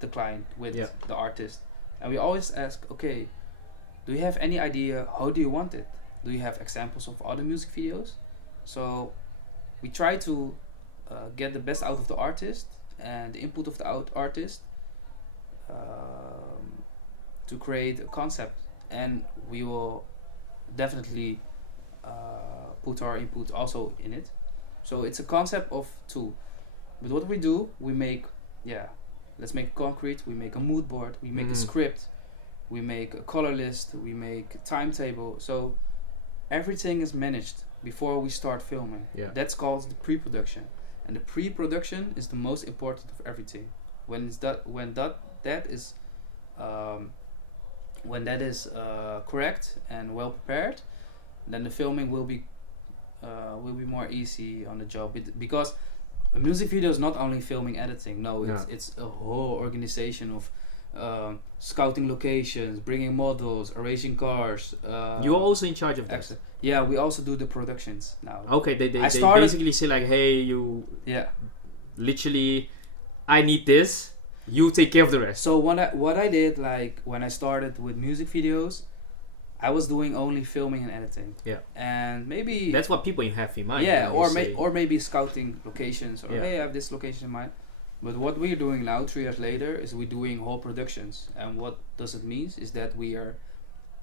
the client, with the artist, and we always ask, okay, do you have any idea how do you want it? Do you have examples of other music videos? So we try to get the best out of the artist and the input of the artist to create a concept, and we will definitely put our input also in it. So it's a concept of two. But what we do, we make let's make concrete, we make a mood board, we make a script, we make a color list, we make a timetable. So everything is managed before we start filming. That's called the pre-production, and the pre-production is the most important of everything. When that is correct and well prepared, then the filming will be more easy on the job. Because a music video is not only filming, editing. No, it's a whole organization of scouting locations, bringing models, arranging cars. You're also in charge of that. Yeah, we also do the productions now. Okay, they basically say like, hey, you. Yeah. Literally, I need this. You take care of the rest. So what I did, like when I started with music videos, I was doing only filming and editing. Yeah. And maybe that's what people have in mind. Yeah, or maybe scouting locations, or hey, I have this location in mind. But what we're doing now, 3 years later, is we're doing whole productions. And what does it mean is that we are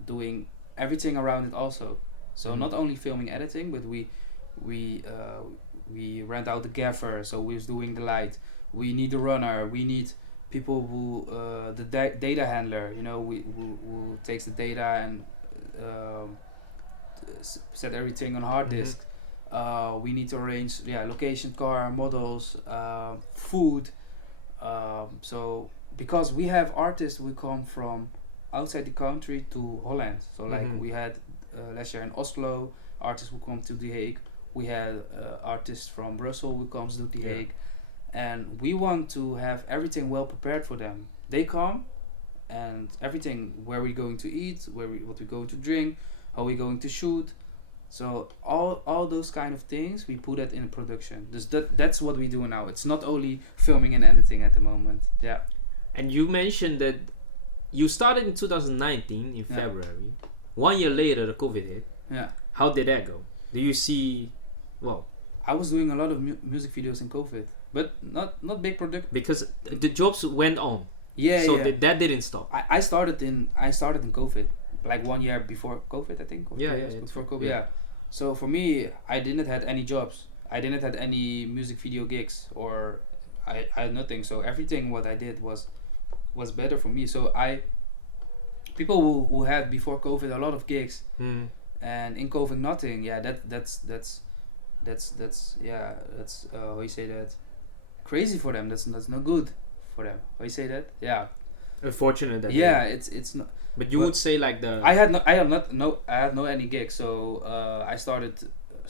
doing everything around it also. So not only filming, editing, but we rent out the gaffer. So we're doing the light. We need the runner. We need people who the data handler. You know, who takes the data and set everything on hard disk. We need to arrange location, car, models, food. So because we have artists who come from outside the country to Holland. So like we had last year in Oslo, artists who come to The Hague. We had artists from Brussels who comes to The Hague. And we want to have everything well prepared for them. They come, and everything, where we're going to eat, what we're going to drink, how we're going to shoot, So all those kind of things we put it in production. That's what we do now. It's not only filming and editing at the moment. Yeah. And you mentioned that you started in 2019 in February. 1 year later, the COVID hit. Yeah. How did that go? Do you see? Well, I was doing a lot of music videos in COVID, but not big production. Because the jobs went on. Yeah. So yeah. that didn't stop. I started in COVID, like 1 year before COVID, I think. Or 2 years before COVID. Yeah. So for me, I didn't had any jobs. I didn't had any music video gigs, or I had nothing. So everything what I did was better for me. So people who had before COVID a lot of gigs, and in COVID nothing. Yeah, that's how you say that? Crazy for them. That's not good for them. How you say that? Yeah. Unfortunate that. Yeah, it's not. But you would say like the. I had no any gigs. So I started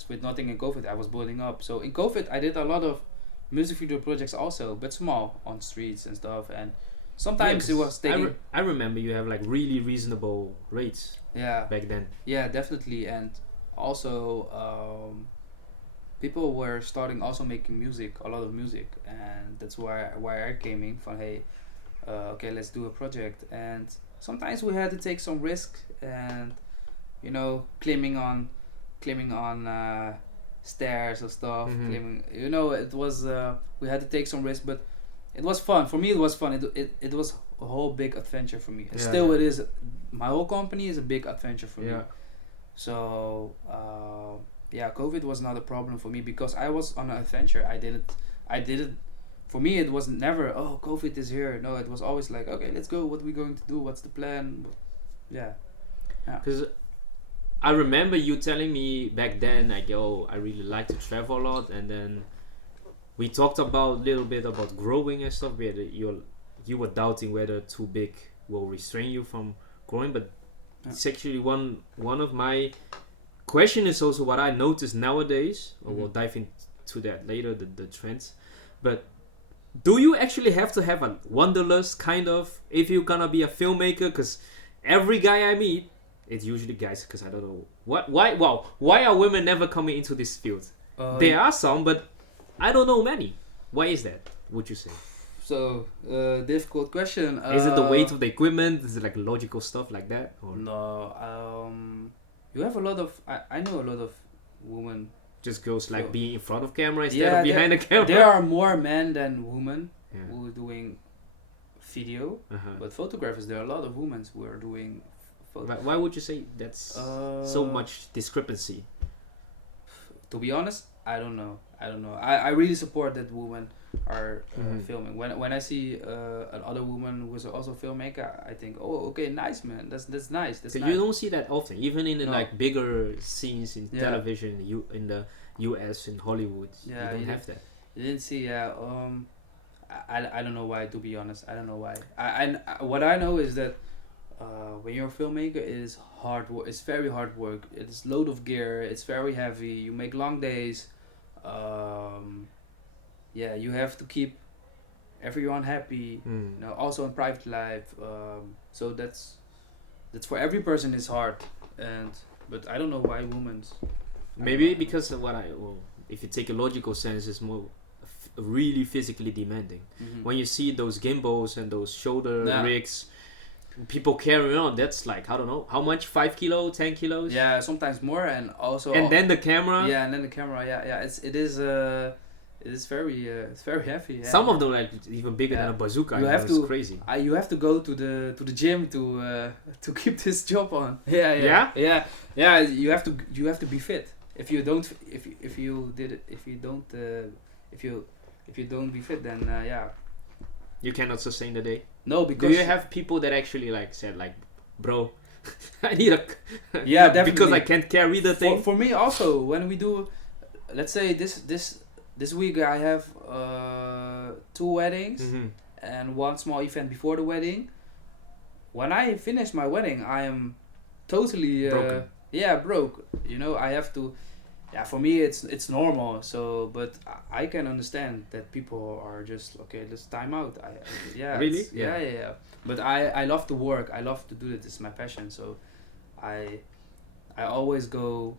with nothing in COVID. I was building up. So in COVID, I did a lot of music video projects also, but small, on streets and stuff. And sometimes it was taking. I remember you have like really reasonable rates. Yeah. Back then. Yeah, definitely, and also people were starting also making music, a lot of music, and that's why I came in from hey, okay, let's do a project. And sometimes we had to take some risk, and climbing on stairs or stuff, climbing. It was we had to take some risk, but it was fun. For me, it was fun. It was a whole big adventure for me. And still, it is. My whole company is a big adventure for me. So COVID was not a problem for me because I was on an adventure. I didn't. For me, it was never, oh, COVID is here. No, it was always like, okay, let's go. What are we going to do? What's the plan? Yeah. Because I remember you telling me back then, like, oh, I really like to travel a lot. And then we talked about a little bit about growing and stuff. Where you were doubting whether too big will restrain you from growing. But it's actually one of my question is also what I notice nowadays. Or we'll dive into that later, the trends. But do you actually have to have a wanderlust kind of if you're gonna be a filmmaker? Because every guy I meet, it's usually guys. Because I don't know why are women never coming into this field? There are some, but I don't know many. Why is that? Would you say? So difficult question. Is it the weight of the equipment? Is it like logical stuff like that? Or? No. You have a lot of. I know a lot of women. Just goes like being in front of camera instead of behind the camera. There are more men than women who are doing video, but photographers, there are a lot of women who are doing photos. Why would you say that's so much discrepancy? To be honest, I don't know. I really support that women are filming. When I see another woman who is also a filmmaker, I think, oh, okay, nice, man. That's nice. That's nice. You don't see that often, even in the like bigger scenes in television, in the US, in Hollywood. Yeah, you don't have that. You didn't see. I don't know why. To be honest, I don't know why. What I know is that when you're a filmmaker, it is hard work. It's very hard work. It's load of gear. It's very heavy. You make long days. You have to keep everyone happy. Also in private life. So that's for every person is hard. But I don't know why women's. Maybe because if you take a logical sense, it's more really physically demanding. When you see those gimbals and those shoulder rigs, people carry on. That's like, I don't know how much, 5 kilo, 10 kilos. Yeah, sometimes more, and also. And then the camera. Yeah, and then the camera. Yeah. It is very heavy. Yeah. Some of them like even bigger than a bazooka. It's crazy. You have to go to the gym to keep this job on. Yeah. You have to be fit. If you don't be fit, then you cannot sustain the day. No, because do you have people that actually like said like, bro, I need a definitely, because I can't carry the thing. For me also, when we do, let's say this week I have 2 weddings and 1 small event before the wedding. When I finish my wedding, I am totally broken. Broke. I have to. Yeah, for me it's normal. So, but I can understand that people are just okay. Let's time out. Really? Yeah. But I love to work. I love to do it. It's my passion. So, I always go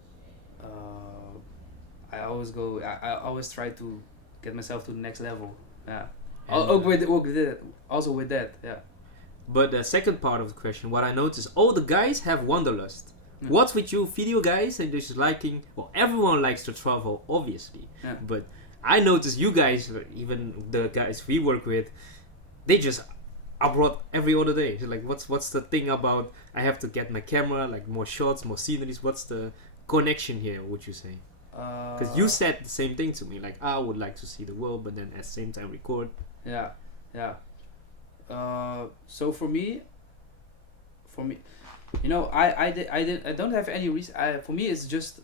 I always go. I always try to get myself to the next level. Yeah. And, Also with that. Yeah. But the second part of the question, what I noticed, all the guys have wanderlust. Yeah. What's with you video guys and just liking, well, everyone likes to travel, obviously. Yeah. But I noticed you guys, even the guys we work with, they just abroad every other day. So like, what's the thing about, I have to get my camera, like more shots, more sceneries, what's the connection here, would you say? Because you said the same thing to me, like, I would like to see the world, but then at the same time record. Yeah, yeah. So for me, you know, I don't have any reason. For me, it's just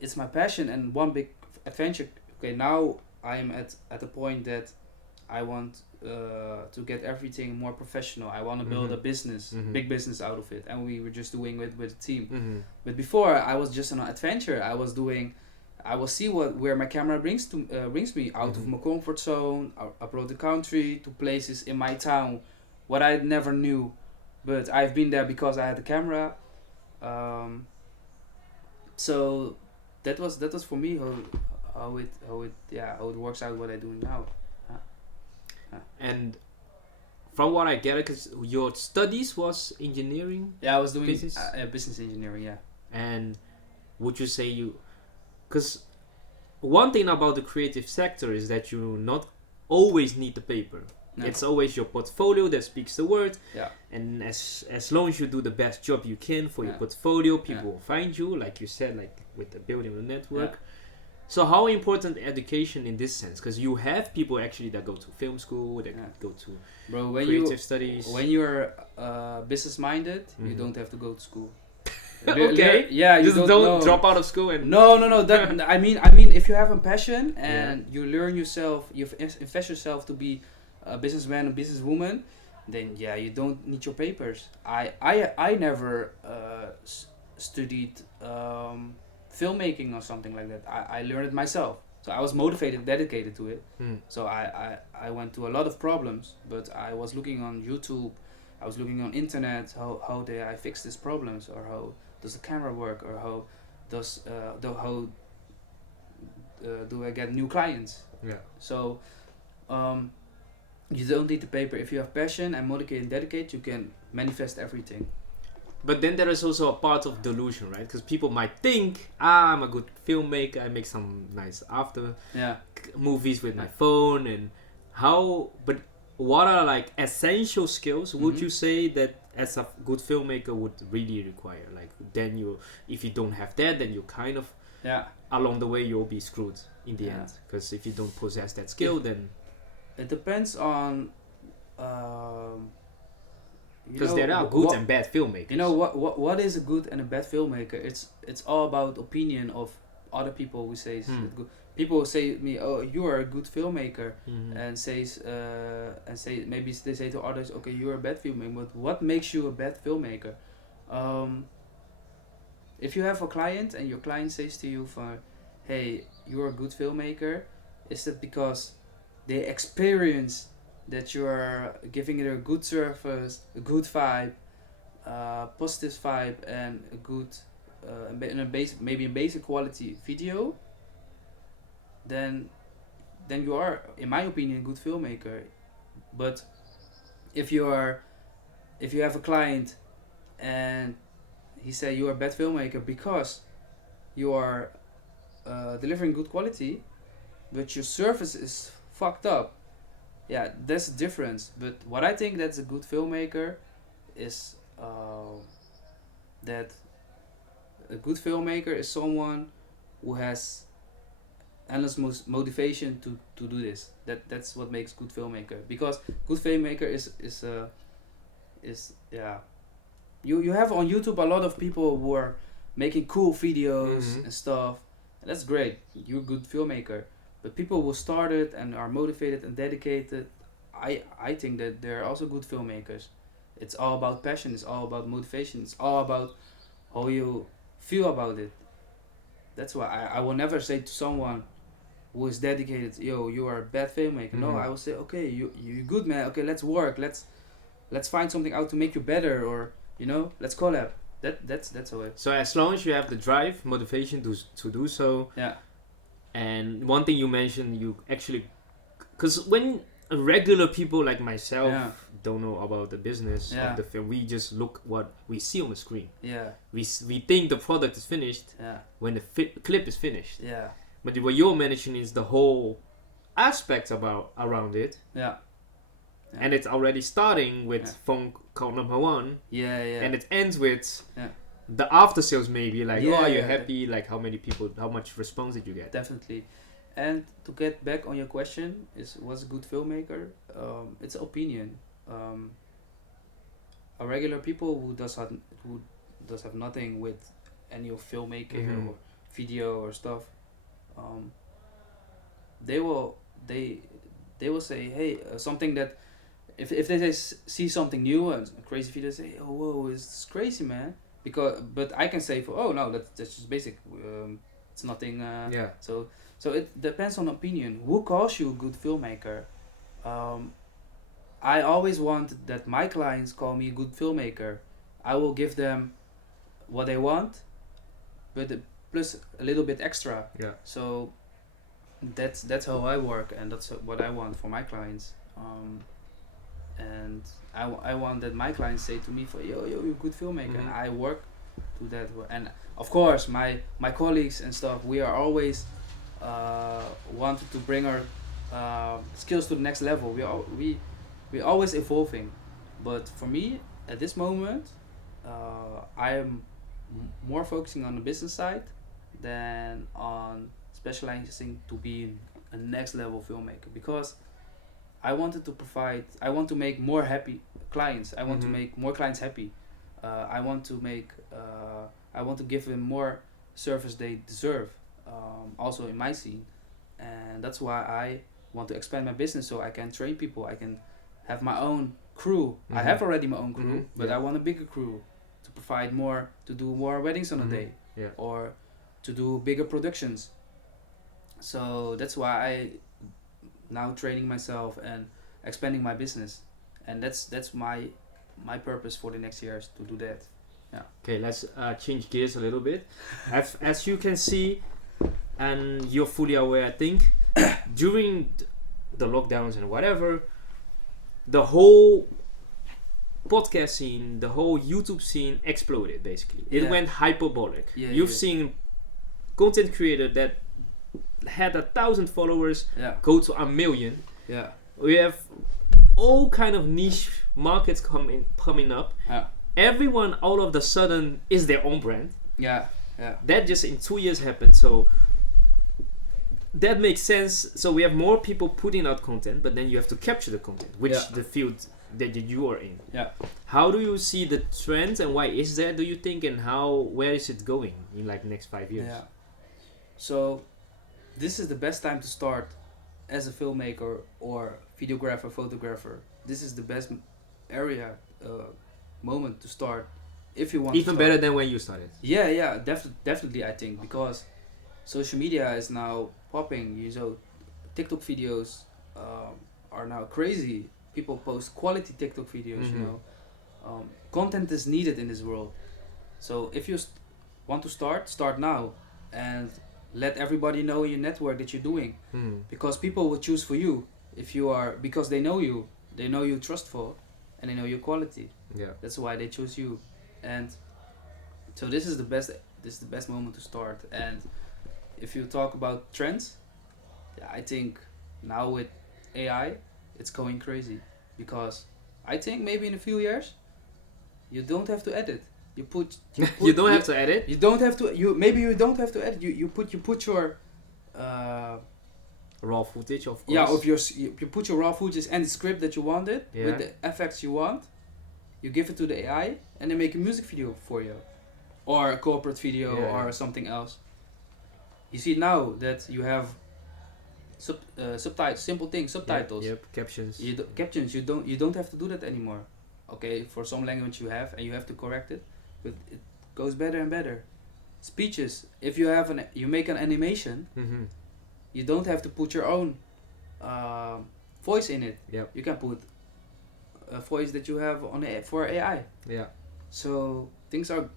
it's my passion and one big adventure. Okay, now I am at the point that I want to get everything more professional. I want to build a business, big business out of it, and we were just doing it with a team. But before, I was just on an adventure. I will see where my camera brings me out of my comfort zone, abroad the country, to places in my town, what I never knew, but I've been there because I had a camera. So that was for me how it works out what I'm doing now. And from what I get, because your studies was engineering. Yeah, I was doing business engineering. Yeah. And would you say you? Because one thing about the creative sector is that you not always need the paper. No. It's always your portfolio that speaks the word. Yeah. And as long as you do the best job you can for your portfolio, people will find you, like you said, like with the building of the network. Yeah. So how important education in this sense? Because you have people actually that go to film school, that go to creative studies. When you're business minded, you don't have to go to school. Okay. Yeah, you just don't drop out of school and no. That I mean, if you have a passion and you learn yourself, you invest yourself to be a businessman, a businesswoman, then you don't need your papers. I never studied filmmaking or something like that. I learned it myself. So I was motivated, dedicated to it. So I went to a lot of problems, but I was looking on YouTube, I was looking on internet, how I fix these problems, or how does the camera work, or how do I get new clients. Yeah. So you don't need the paper. If you have passion and motivate and dedicate, you can manifest everything. But then there is also a part of delusion, right? Because people might think, I'm a good filmmaker, I make some nice movies with my phone, and but what are like essential skills would you say that as a good filmmaker would really require? Like then if you don't have that, then you kind of along the way you'll be screwed in the end. Because if you don't possess that skill, then it depends on. Because there are good and bad filmmakers. You know what is a good and a bad filmmaker? It's all about opinion of other people who say people say to me, oh, you are a good filmmaker, and maybe they say to others, okay, you're a bad filmmaker. But what makes you a bad filmmaker? If you have a client and your client says to you, hey, you're a good filmmaker, is that because they experience that you are giving it a good service, a good vibe, positive vibe, and a good, maybe a basic quality video, then you are, in my opinion, a good filmmaker. But if you have a client and he say you are a bad filmmaker because you are delivering good quality, but your service is fucked up. Yeah, that's the difference. But what I think that's a good filmmaker is that a good filmmaker is someone who has endless motivation to do this. That's what makes good filmmaker. Because good filmmaker is you have on YouTube a lot of people who are making cool videos and stuff. And that's great. You're a good filmmaker. But people who started and are motivated and dedicated, I think that they're also good filmmakers. It's all about passion, it's all about motivation, it's all about how you feel about it. That's why I will never say to someone who is dedicated, yo, you are a bad filmmaker. No, I will say, okay, you're good, man. Okay, let's work. Let's find something out to make you better, or let's collab. that's a way. So as long as you have the drive, motivation to do so. Yeah. And one thing you mentioned, you actually, because when regular people like myself don't know about the business of the film, we just look what we see on the screen. Yeah. We think the product is finished when the clip is finished. Yeah. But what you're mentioning is the whole aspect around it. Yeah. And it's already starting with phone call number 1. Yeah. And it ends with the after sales, maybe like, are you happy? Like how much response did you get? Definitely. And to get back on your question, what's a good filmmaker? It's an opinion. A regular people who does have nothing with any of filmmaking or video or stuff, they will say, hey, something that if they see something new and crazy video, say, oh whoa, it's crazy, man. But I can say that's just basic. It's nothing. So it depends on opinion. Who calls you a good filmmaker? I always want that my clients call me a good filmmaker. I will give them what they want, but plus a little bit extra. Yeah. So that's how I work, and that's what I want for my clients. And I want that my clients say to me, you're a good filmmaker. And I work to that. And of course, my colleagues and stuff, we are always wanted to bring our skills to the next level. We always evolving. But for me, at this moment, I am more focusing on the business side than on specializing to be a next level filmmaker, because I want to make more happy clients. I want to make more clients happy. I want to give them more service they deserve, also in my scene. And that's why I want to expand my business, so I can train people. I can have my own crew. I have already my own crew, but I want a bigger crew to provide more, to do more weddings on a day, or to do bigger productions. So that's why I now training myself and expanding my business, and that's my purpose for the next years, to do that. Okay, let's change gears a little bit. As you can see, and you're fully aware, I think, during the lockdowns and whatever, the whole podcast scene, the whole YouTube scene exploded, basically. It went hyperbolic. You've seen content creator that had 1,000 followers go to 1 million. We have all kind of niche markets coming up. Everyone all of the sudden is their own brand. That just in 2 years happened. So that makes sense. So we have more people putting out content, but then you have to capture the content, which the field that you are in. How do you see the trends, and why is that, do you think, and where is it going in like next 5 years? So this is the best time to start as a filmmaker or videographer, photographer. This is the best moment to start if you want even to start. Better than when you started. Definitely I think, because social media is now popping. So TikTok videos are now crazy. People post quality TikTok videos. Content is needed in this world. So if you want to start now, and let everybody know in your network that you're doing, because people will choose for you because they know you trustful, and they know your quality. That's why they choose you. And so this is the best moment to start. And if you talk about trends, I think now with AI it's going crazy, because I think maybe in a few years you don't have to edit. You don't have to edit. You don't have to. You don't have to edit. You put your raw footage, of course. You put your raw footage and the script that you wanted with the effects you want. You give it to the AI, and they make a music video for you, or a corporate video, or something else. You see now that you have subtitles, simple things, subtitles. Captions. Captions. You don't have to do that anymore. Okay, for some language you have, and you have to correct it, but it goes better and better. Speeches. If you make an animation, you don't have to put your own voice in it. You can put a voice that you have for AI. So things are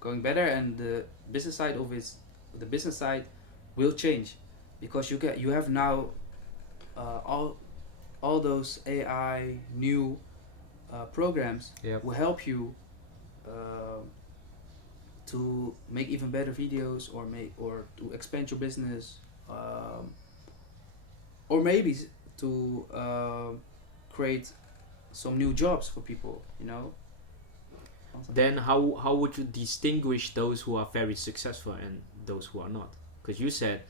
going better, and the business side of it, the business side will change, because you have now all those AI new programs Yep. will help you to make even better videos, or to expand your business, or maybe to create some new jobs for people, you know. Then how would you distinguish those who are very successful and those who are not? Because you said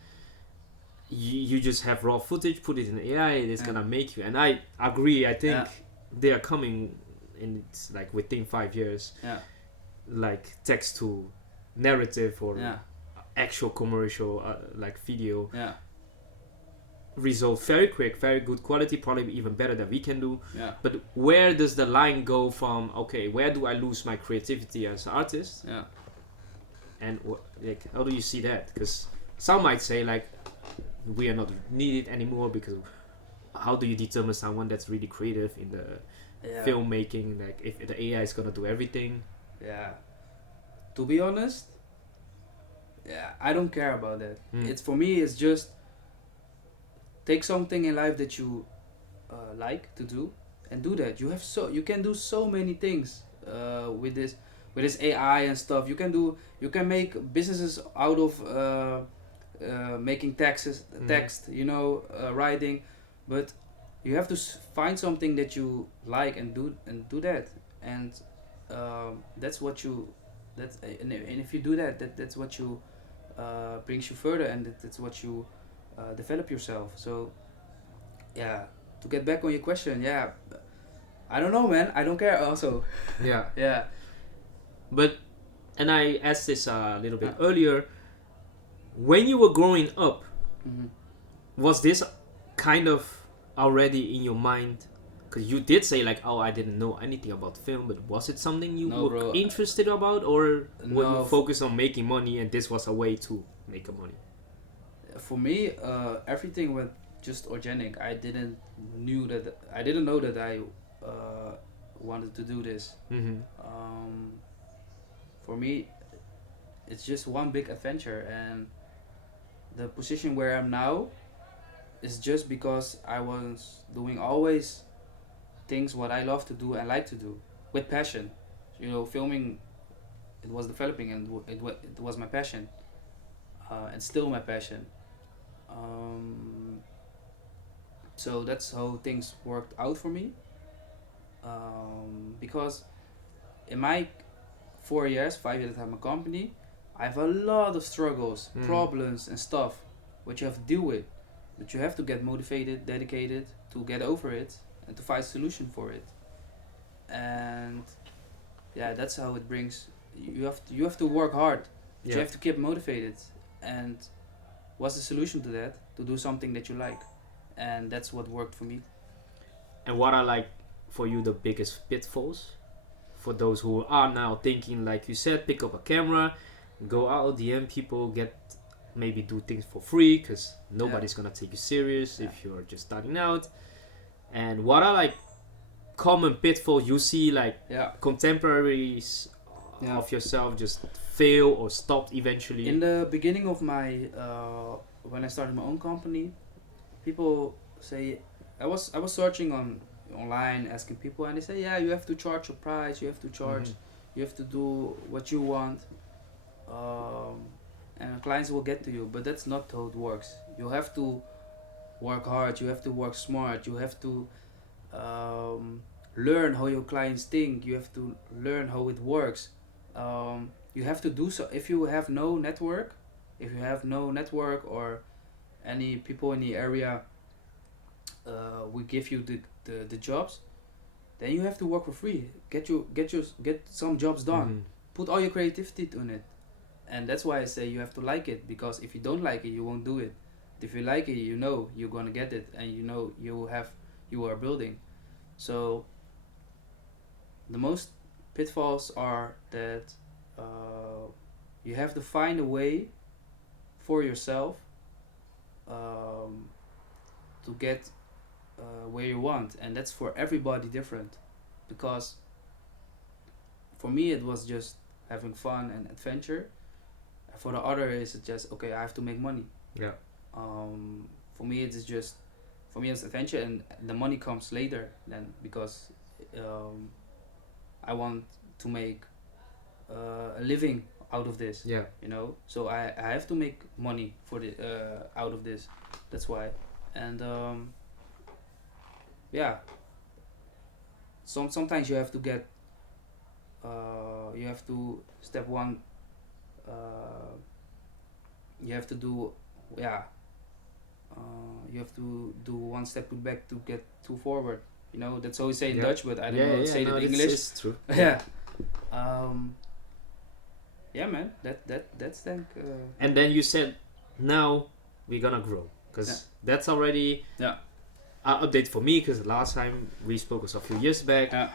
you just have raw footage, put it in AI, and it's gonna make you. And I agree. I think they are coming in, it's like within 5 years. Like text to narrative or actual commercial like video. Result very quick, very good quality, probably even better than we can do. But where does the line go from, okay, where do I lose my creativity as an artist? And like, how do you see that? Because some might say like, we are not needed anymore, because how do you determine someone that's really creative in the filmmaking? Like, if the AI is gonna do everything. To be honest, I don't care about that. It's, for me, it's just take something in life that you like to do, and do that. You can do so many things with this AI and stuff. You can make businesses out of making text, you know, writing, but you have to find something that you like and do that, and that's what you and if you do that, that's what you brings you further, and that's what you develop yourself. So to get back on your question, I don't know, man. I don't care also. But, and I asked this a little bit earlier, when you were growing up, was this kind of already in your mind? Because you did say like, oh, I didn't know anything about film, but was it something you were interested about, or were you focused on making money and this was a way to make money? For me, everything went just organic. I didn't know that I wanted to do this. For me, it's just one big adventure, and the position where I'm now is just because I was doing always things what I love to do and like to do with passion. You know, filming, it was developing, and it was my passion, and still my passion. So that's how things worked out for me, because in my 5 years that I have my company, I have a lot of struggles, problems and stuff which you have to deal with, but you have to get motivated, dedicated to get over it and to find a solution for it. And that's how it brings you have to work hard, but you have to keep motivated. And what's the solution to that? To do something that you like, and that's what worked for me. And what are, like, for you the biggest pitfalls for those who are now thinking, like you said, pick up a camera, go out, DM people, maybe do things for free, because nobody's gonna take you serious if you're just starting out? And what are, like, common pitfalls you see, like, contemporaries of yourself just fail or stopped eventually? In the beginning of my when I started my own company, people say, I was searching online, asking people, and they say, you have to charge a price, you have to charge, you have to do what you want, and clients will get to you. But that's not how it works. You have to work hard, you have to work smart, you have to learn how your clients think, you have to learn how it works. You have to do so. If you have no network, or any people in the area will give you the jobs, then you have to work for free. Get some jobs done. Put all your creativity in it. And that's why I say you have to like it, because if you don't like it, you won't do it. If you like it, you know you're gonna get it, and you know you are building. So the most pitfalls are that you have to find a way for yourself to get where you want, and that's for everybody different. Because for me, it was just having fun and adventure. For the other is just okay, I have to make money. Yeah. For me it's adventure, and the money comes later then, because I want to make a living out of this. Yeah. You know, so I have to make money for the out of this. That's why. And yeah, sometimes you have to get you have to step one, you have to do you have to do one step back to get two forward. You know, that's always say in Dutch, but I don't know how to say it in English. It's true. Yeah. Yeah, man. That's think. And then you said, now we're gonna grow, because that's already an update for me. Because last time we spoke was a few years back. Yeah.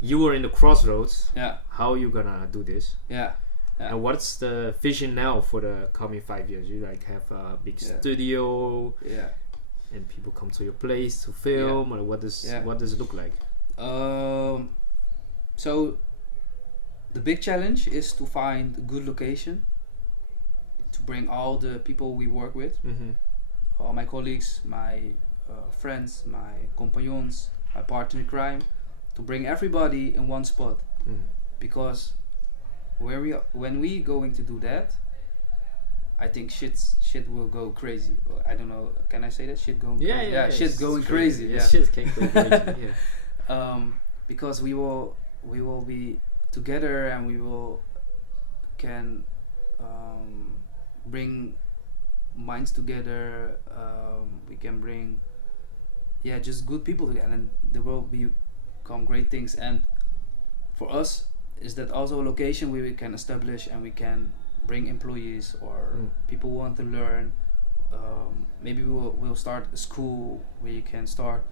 You were in the crossroads. Yeah. How are you gonna do this? Yeah. And what's the vision now for the coming 5 years? You like have a big studio. Yeah. And people come to your place to film, or what does it look like? So the big challenge is to find a good location to bring all the people we work with, all my colleagues, my friends, my compagnons, my partner in crime, to bring everybody in one spot. Because when we going to do that, I think shit will go crazy. I don't know. Can I say that? Shit going crazy. Yeah, shit going crazy. Yeah, shit can go crazy. Yeah. Because we will be together, and we can bring minds together. We can bring just good people together, and there will become great things. And for us, is that also a location where we can establish and we can bring employees or people who want to learn. Maybe we'll start a school where you can start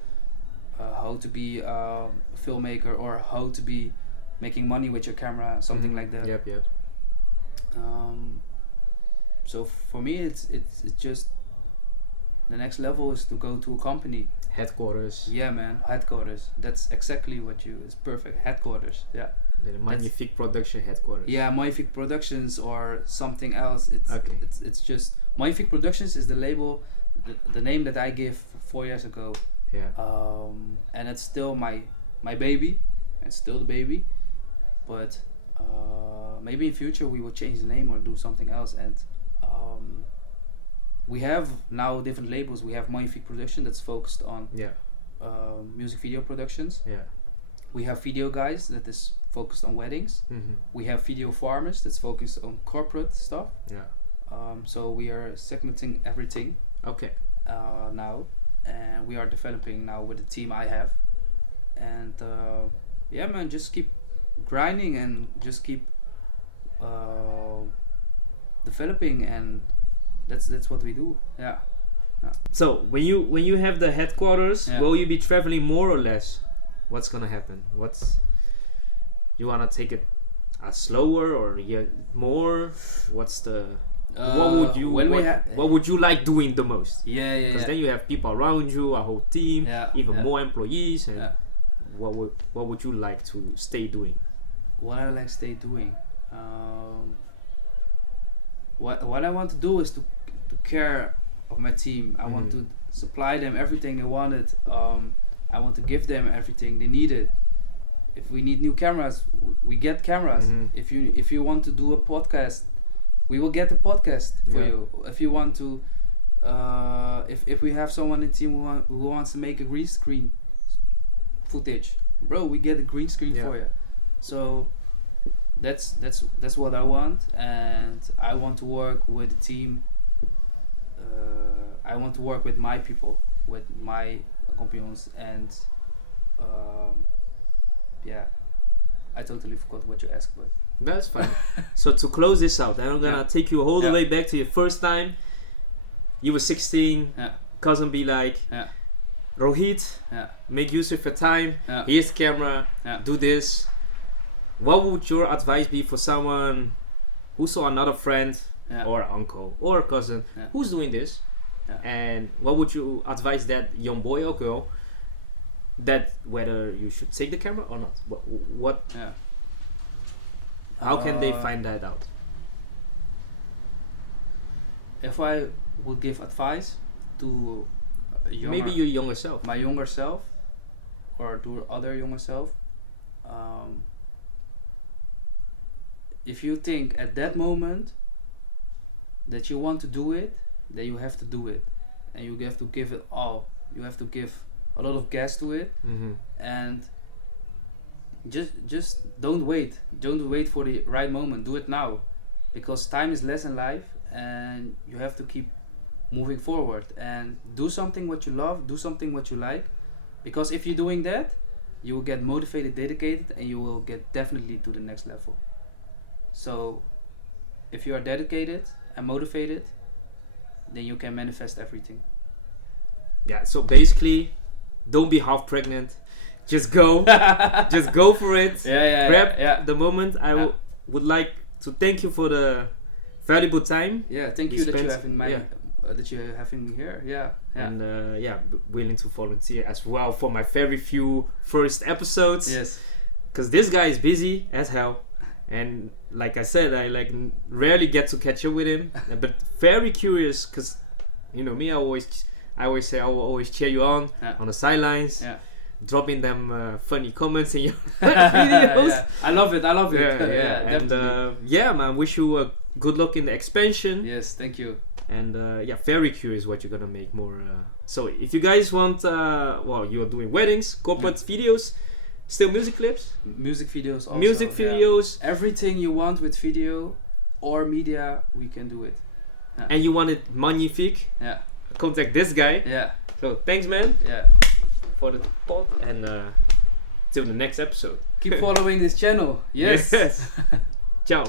how to be a filmmaker, or how to be making money with your camera, something like that. Yep. So for me, it's just the next level is to go to a company. Headquarters. Yeah, man, headquarters. That's exactly what it's perfect. Headquarters. Yeah. The Magnifique Production headquarters. Yeah, Magnifique Productions or something else. It's just Magnifique Productions is the label, the name that I gave 4 years ago. Yeah. And it's still my baby. It's still the baby, but maybe in future we will change the name or do something else. And we have now different labels. We have Magnifique Production that's focused on music video productions. Yeah. We have Video Guys that is focused on weddings. We have Video Farmers that's focused on corporate stuff. Yeah. So we are segmenting everything. Okay. Now, and we are developing now with the team I have. And man, just keep grinding and just keep developing, and that's what we do. Yeah. So when you have the headquarters, will you be traveling more or less? What's gonna happen? You wanna take it slower or more? What's the what would you like doing the most? Because then you have people around you, a whole team, even more employees, and what would you like to stay doing? What I like to stay doing, what I want to do is to care of my team. I want to supply them everything they wanted. I want to give them everything they needed. If we need new cameras, we get cameras. If you want to do a podcast, we will get a podcast for you. If you want to, if we have someone in the team who wants to make a green screen footage, bro, we get a green screen for you. So that's what I want, and I want to work with a team. I want to work with my people, with my compagnons, and I totally forgot what you asked, but that's fine. So to close this out, I'm gonna take you all the way back to your first time. You were 16. Cousin be like, Rohit, make use of your time. Here's camera. Do this. What would your advice be for someone who saw another friend or uncle or cousin who's doing this? And what would you advise that young boy or girl, that whether you should take the camera or not? What? How can they find that out? If I would give advice to Maybe your younger self. my younger self, or to other younger self, if you think at that moment that you want to do it, then you have to do it, and you have to give it all. You have to give a lot of gas to it, and just don't wait. Don't wait for the right moment. Do it now, because time is less in life, and you have to keep moving forward and do something what you love. Do something what you like, because if you're doing that, you will get motivated, dedicated, and you will get definitely to the next level. So if you are dedicated and motivated, then you can manifest everything. Yeah, so basically, don't be half pregnant. Just go. Just go for it. Grab the moment. I would like to thank you for the valuable time. Yeah, thank you that you having that you're having me here. And willing to volunteer as well for my very few first episodes. Yes. Because this guy is busy as hell. And like I said, I rarely get to catch up with him, but very curious, because you know me, I always say I will always cheer you on the sidelines, dropping them funny comments in your videos. I love it. And man, wish you good luck in the expansion. Yes, thank you. And very curious what you're gonna make more. So if you guys want, you're doing weddings, corporate videos. Still music clips? Music videos also. Music videos. Everything you want with video or media, we can do it. And you want it magnifique? Yeah. Contact this guy. Yeah. So thanks, man. Yeah. For the pod, and till the next episode. Keep following this channel. Yes. Ciao.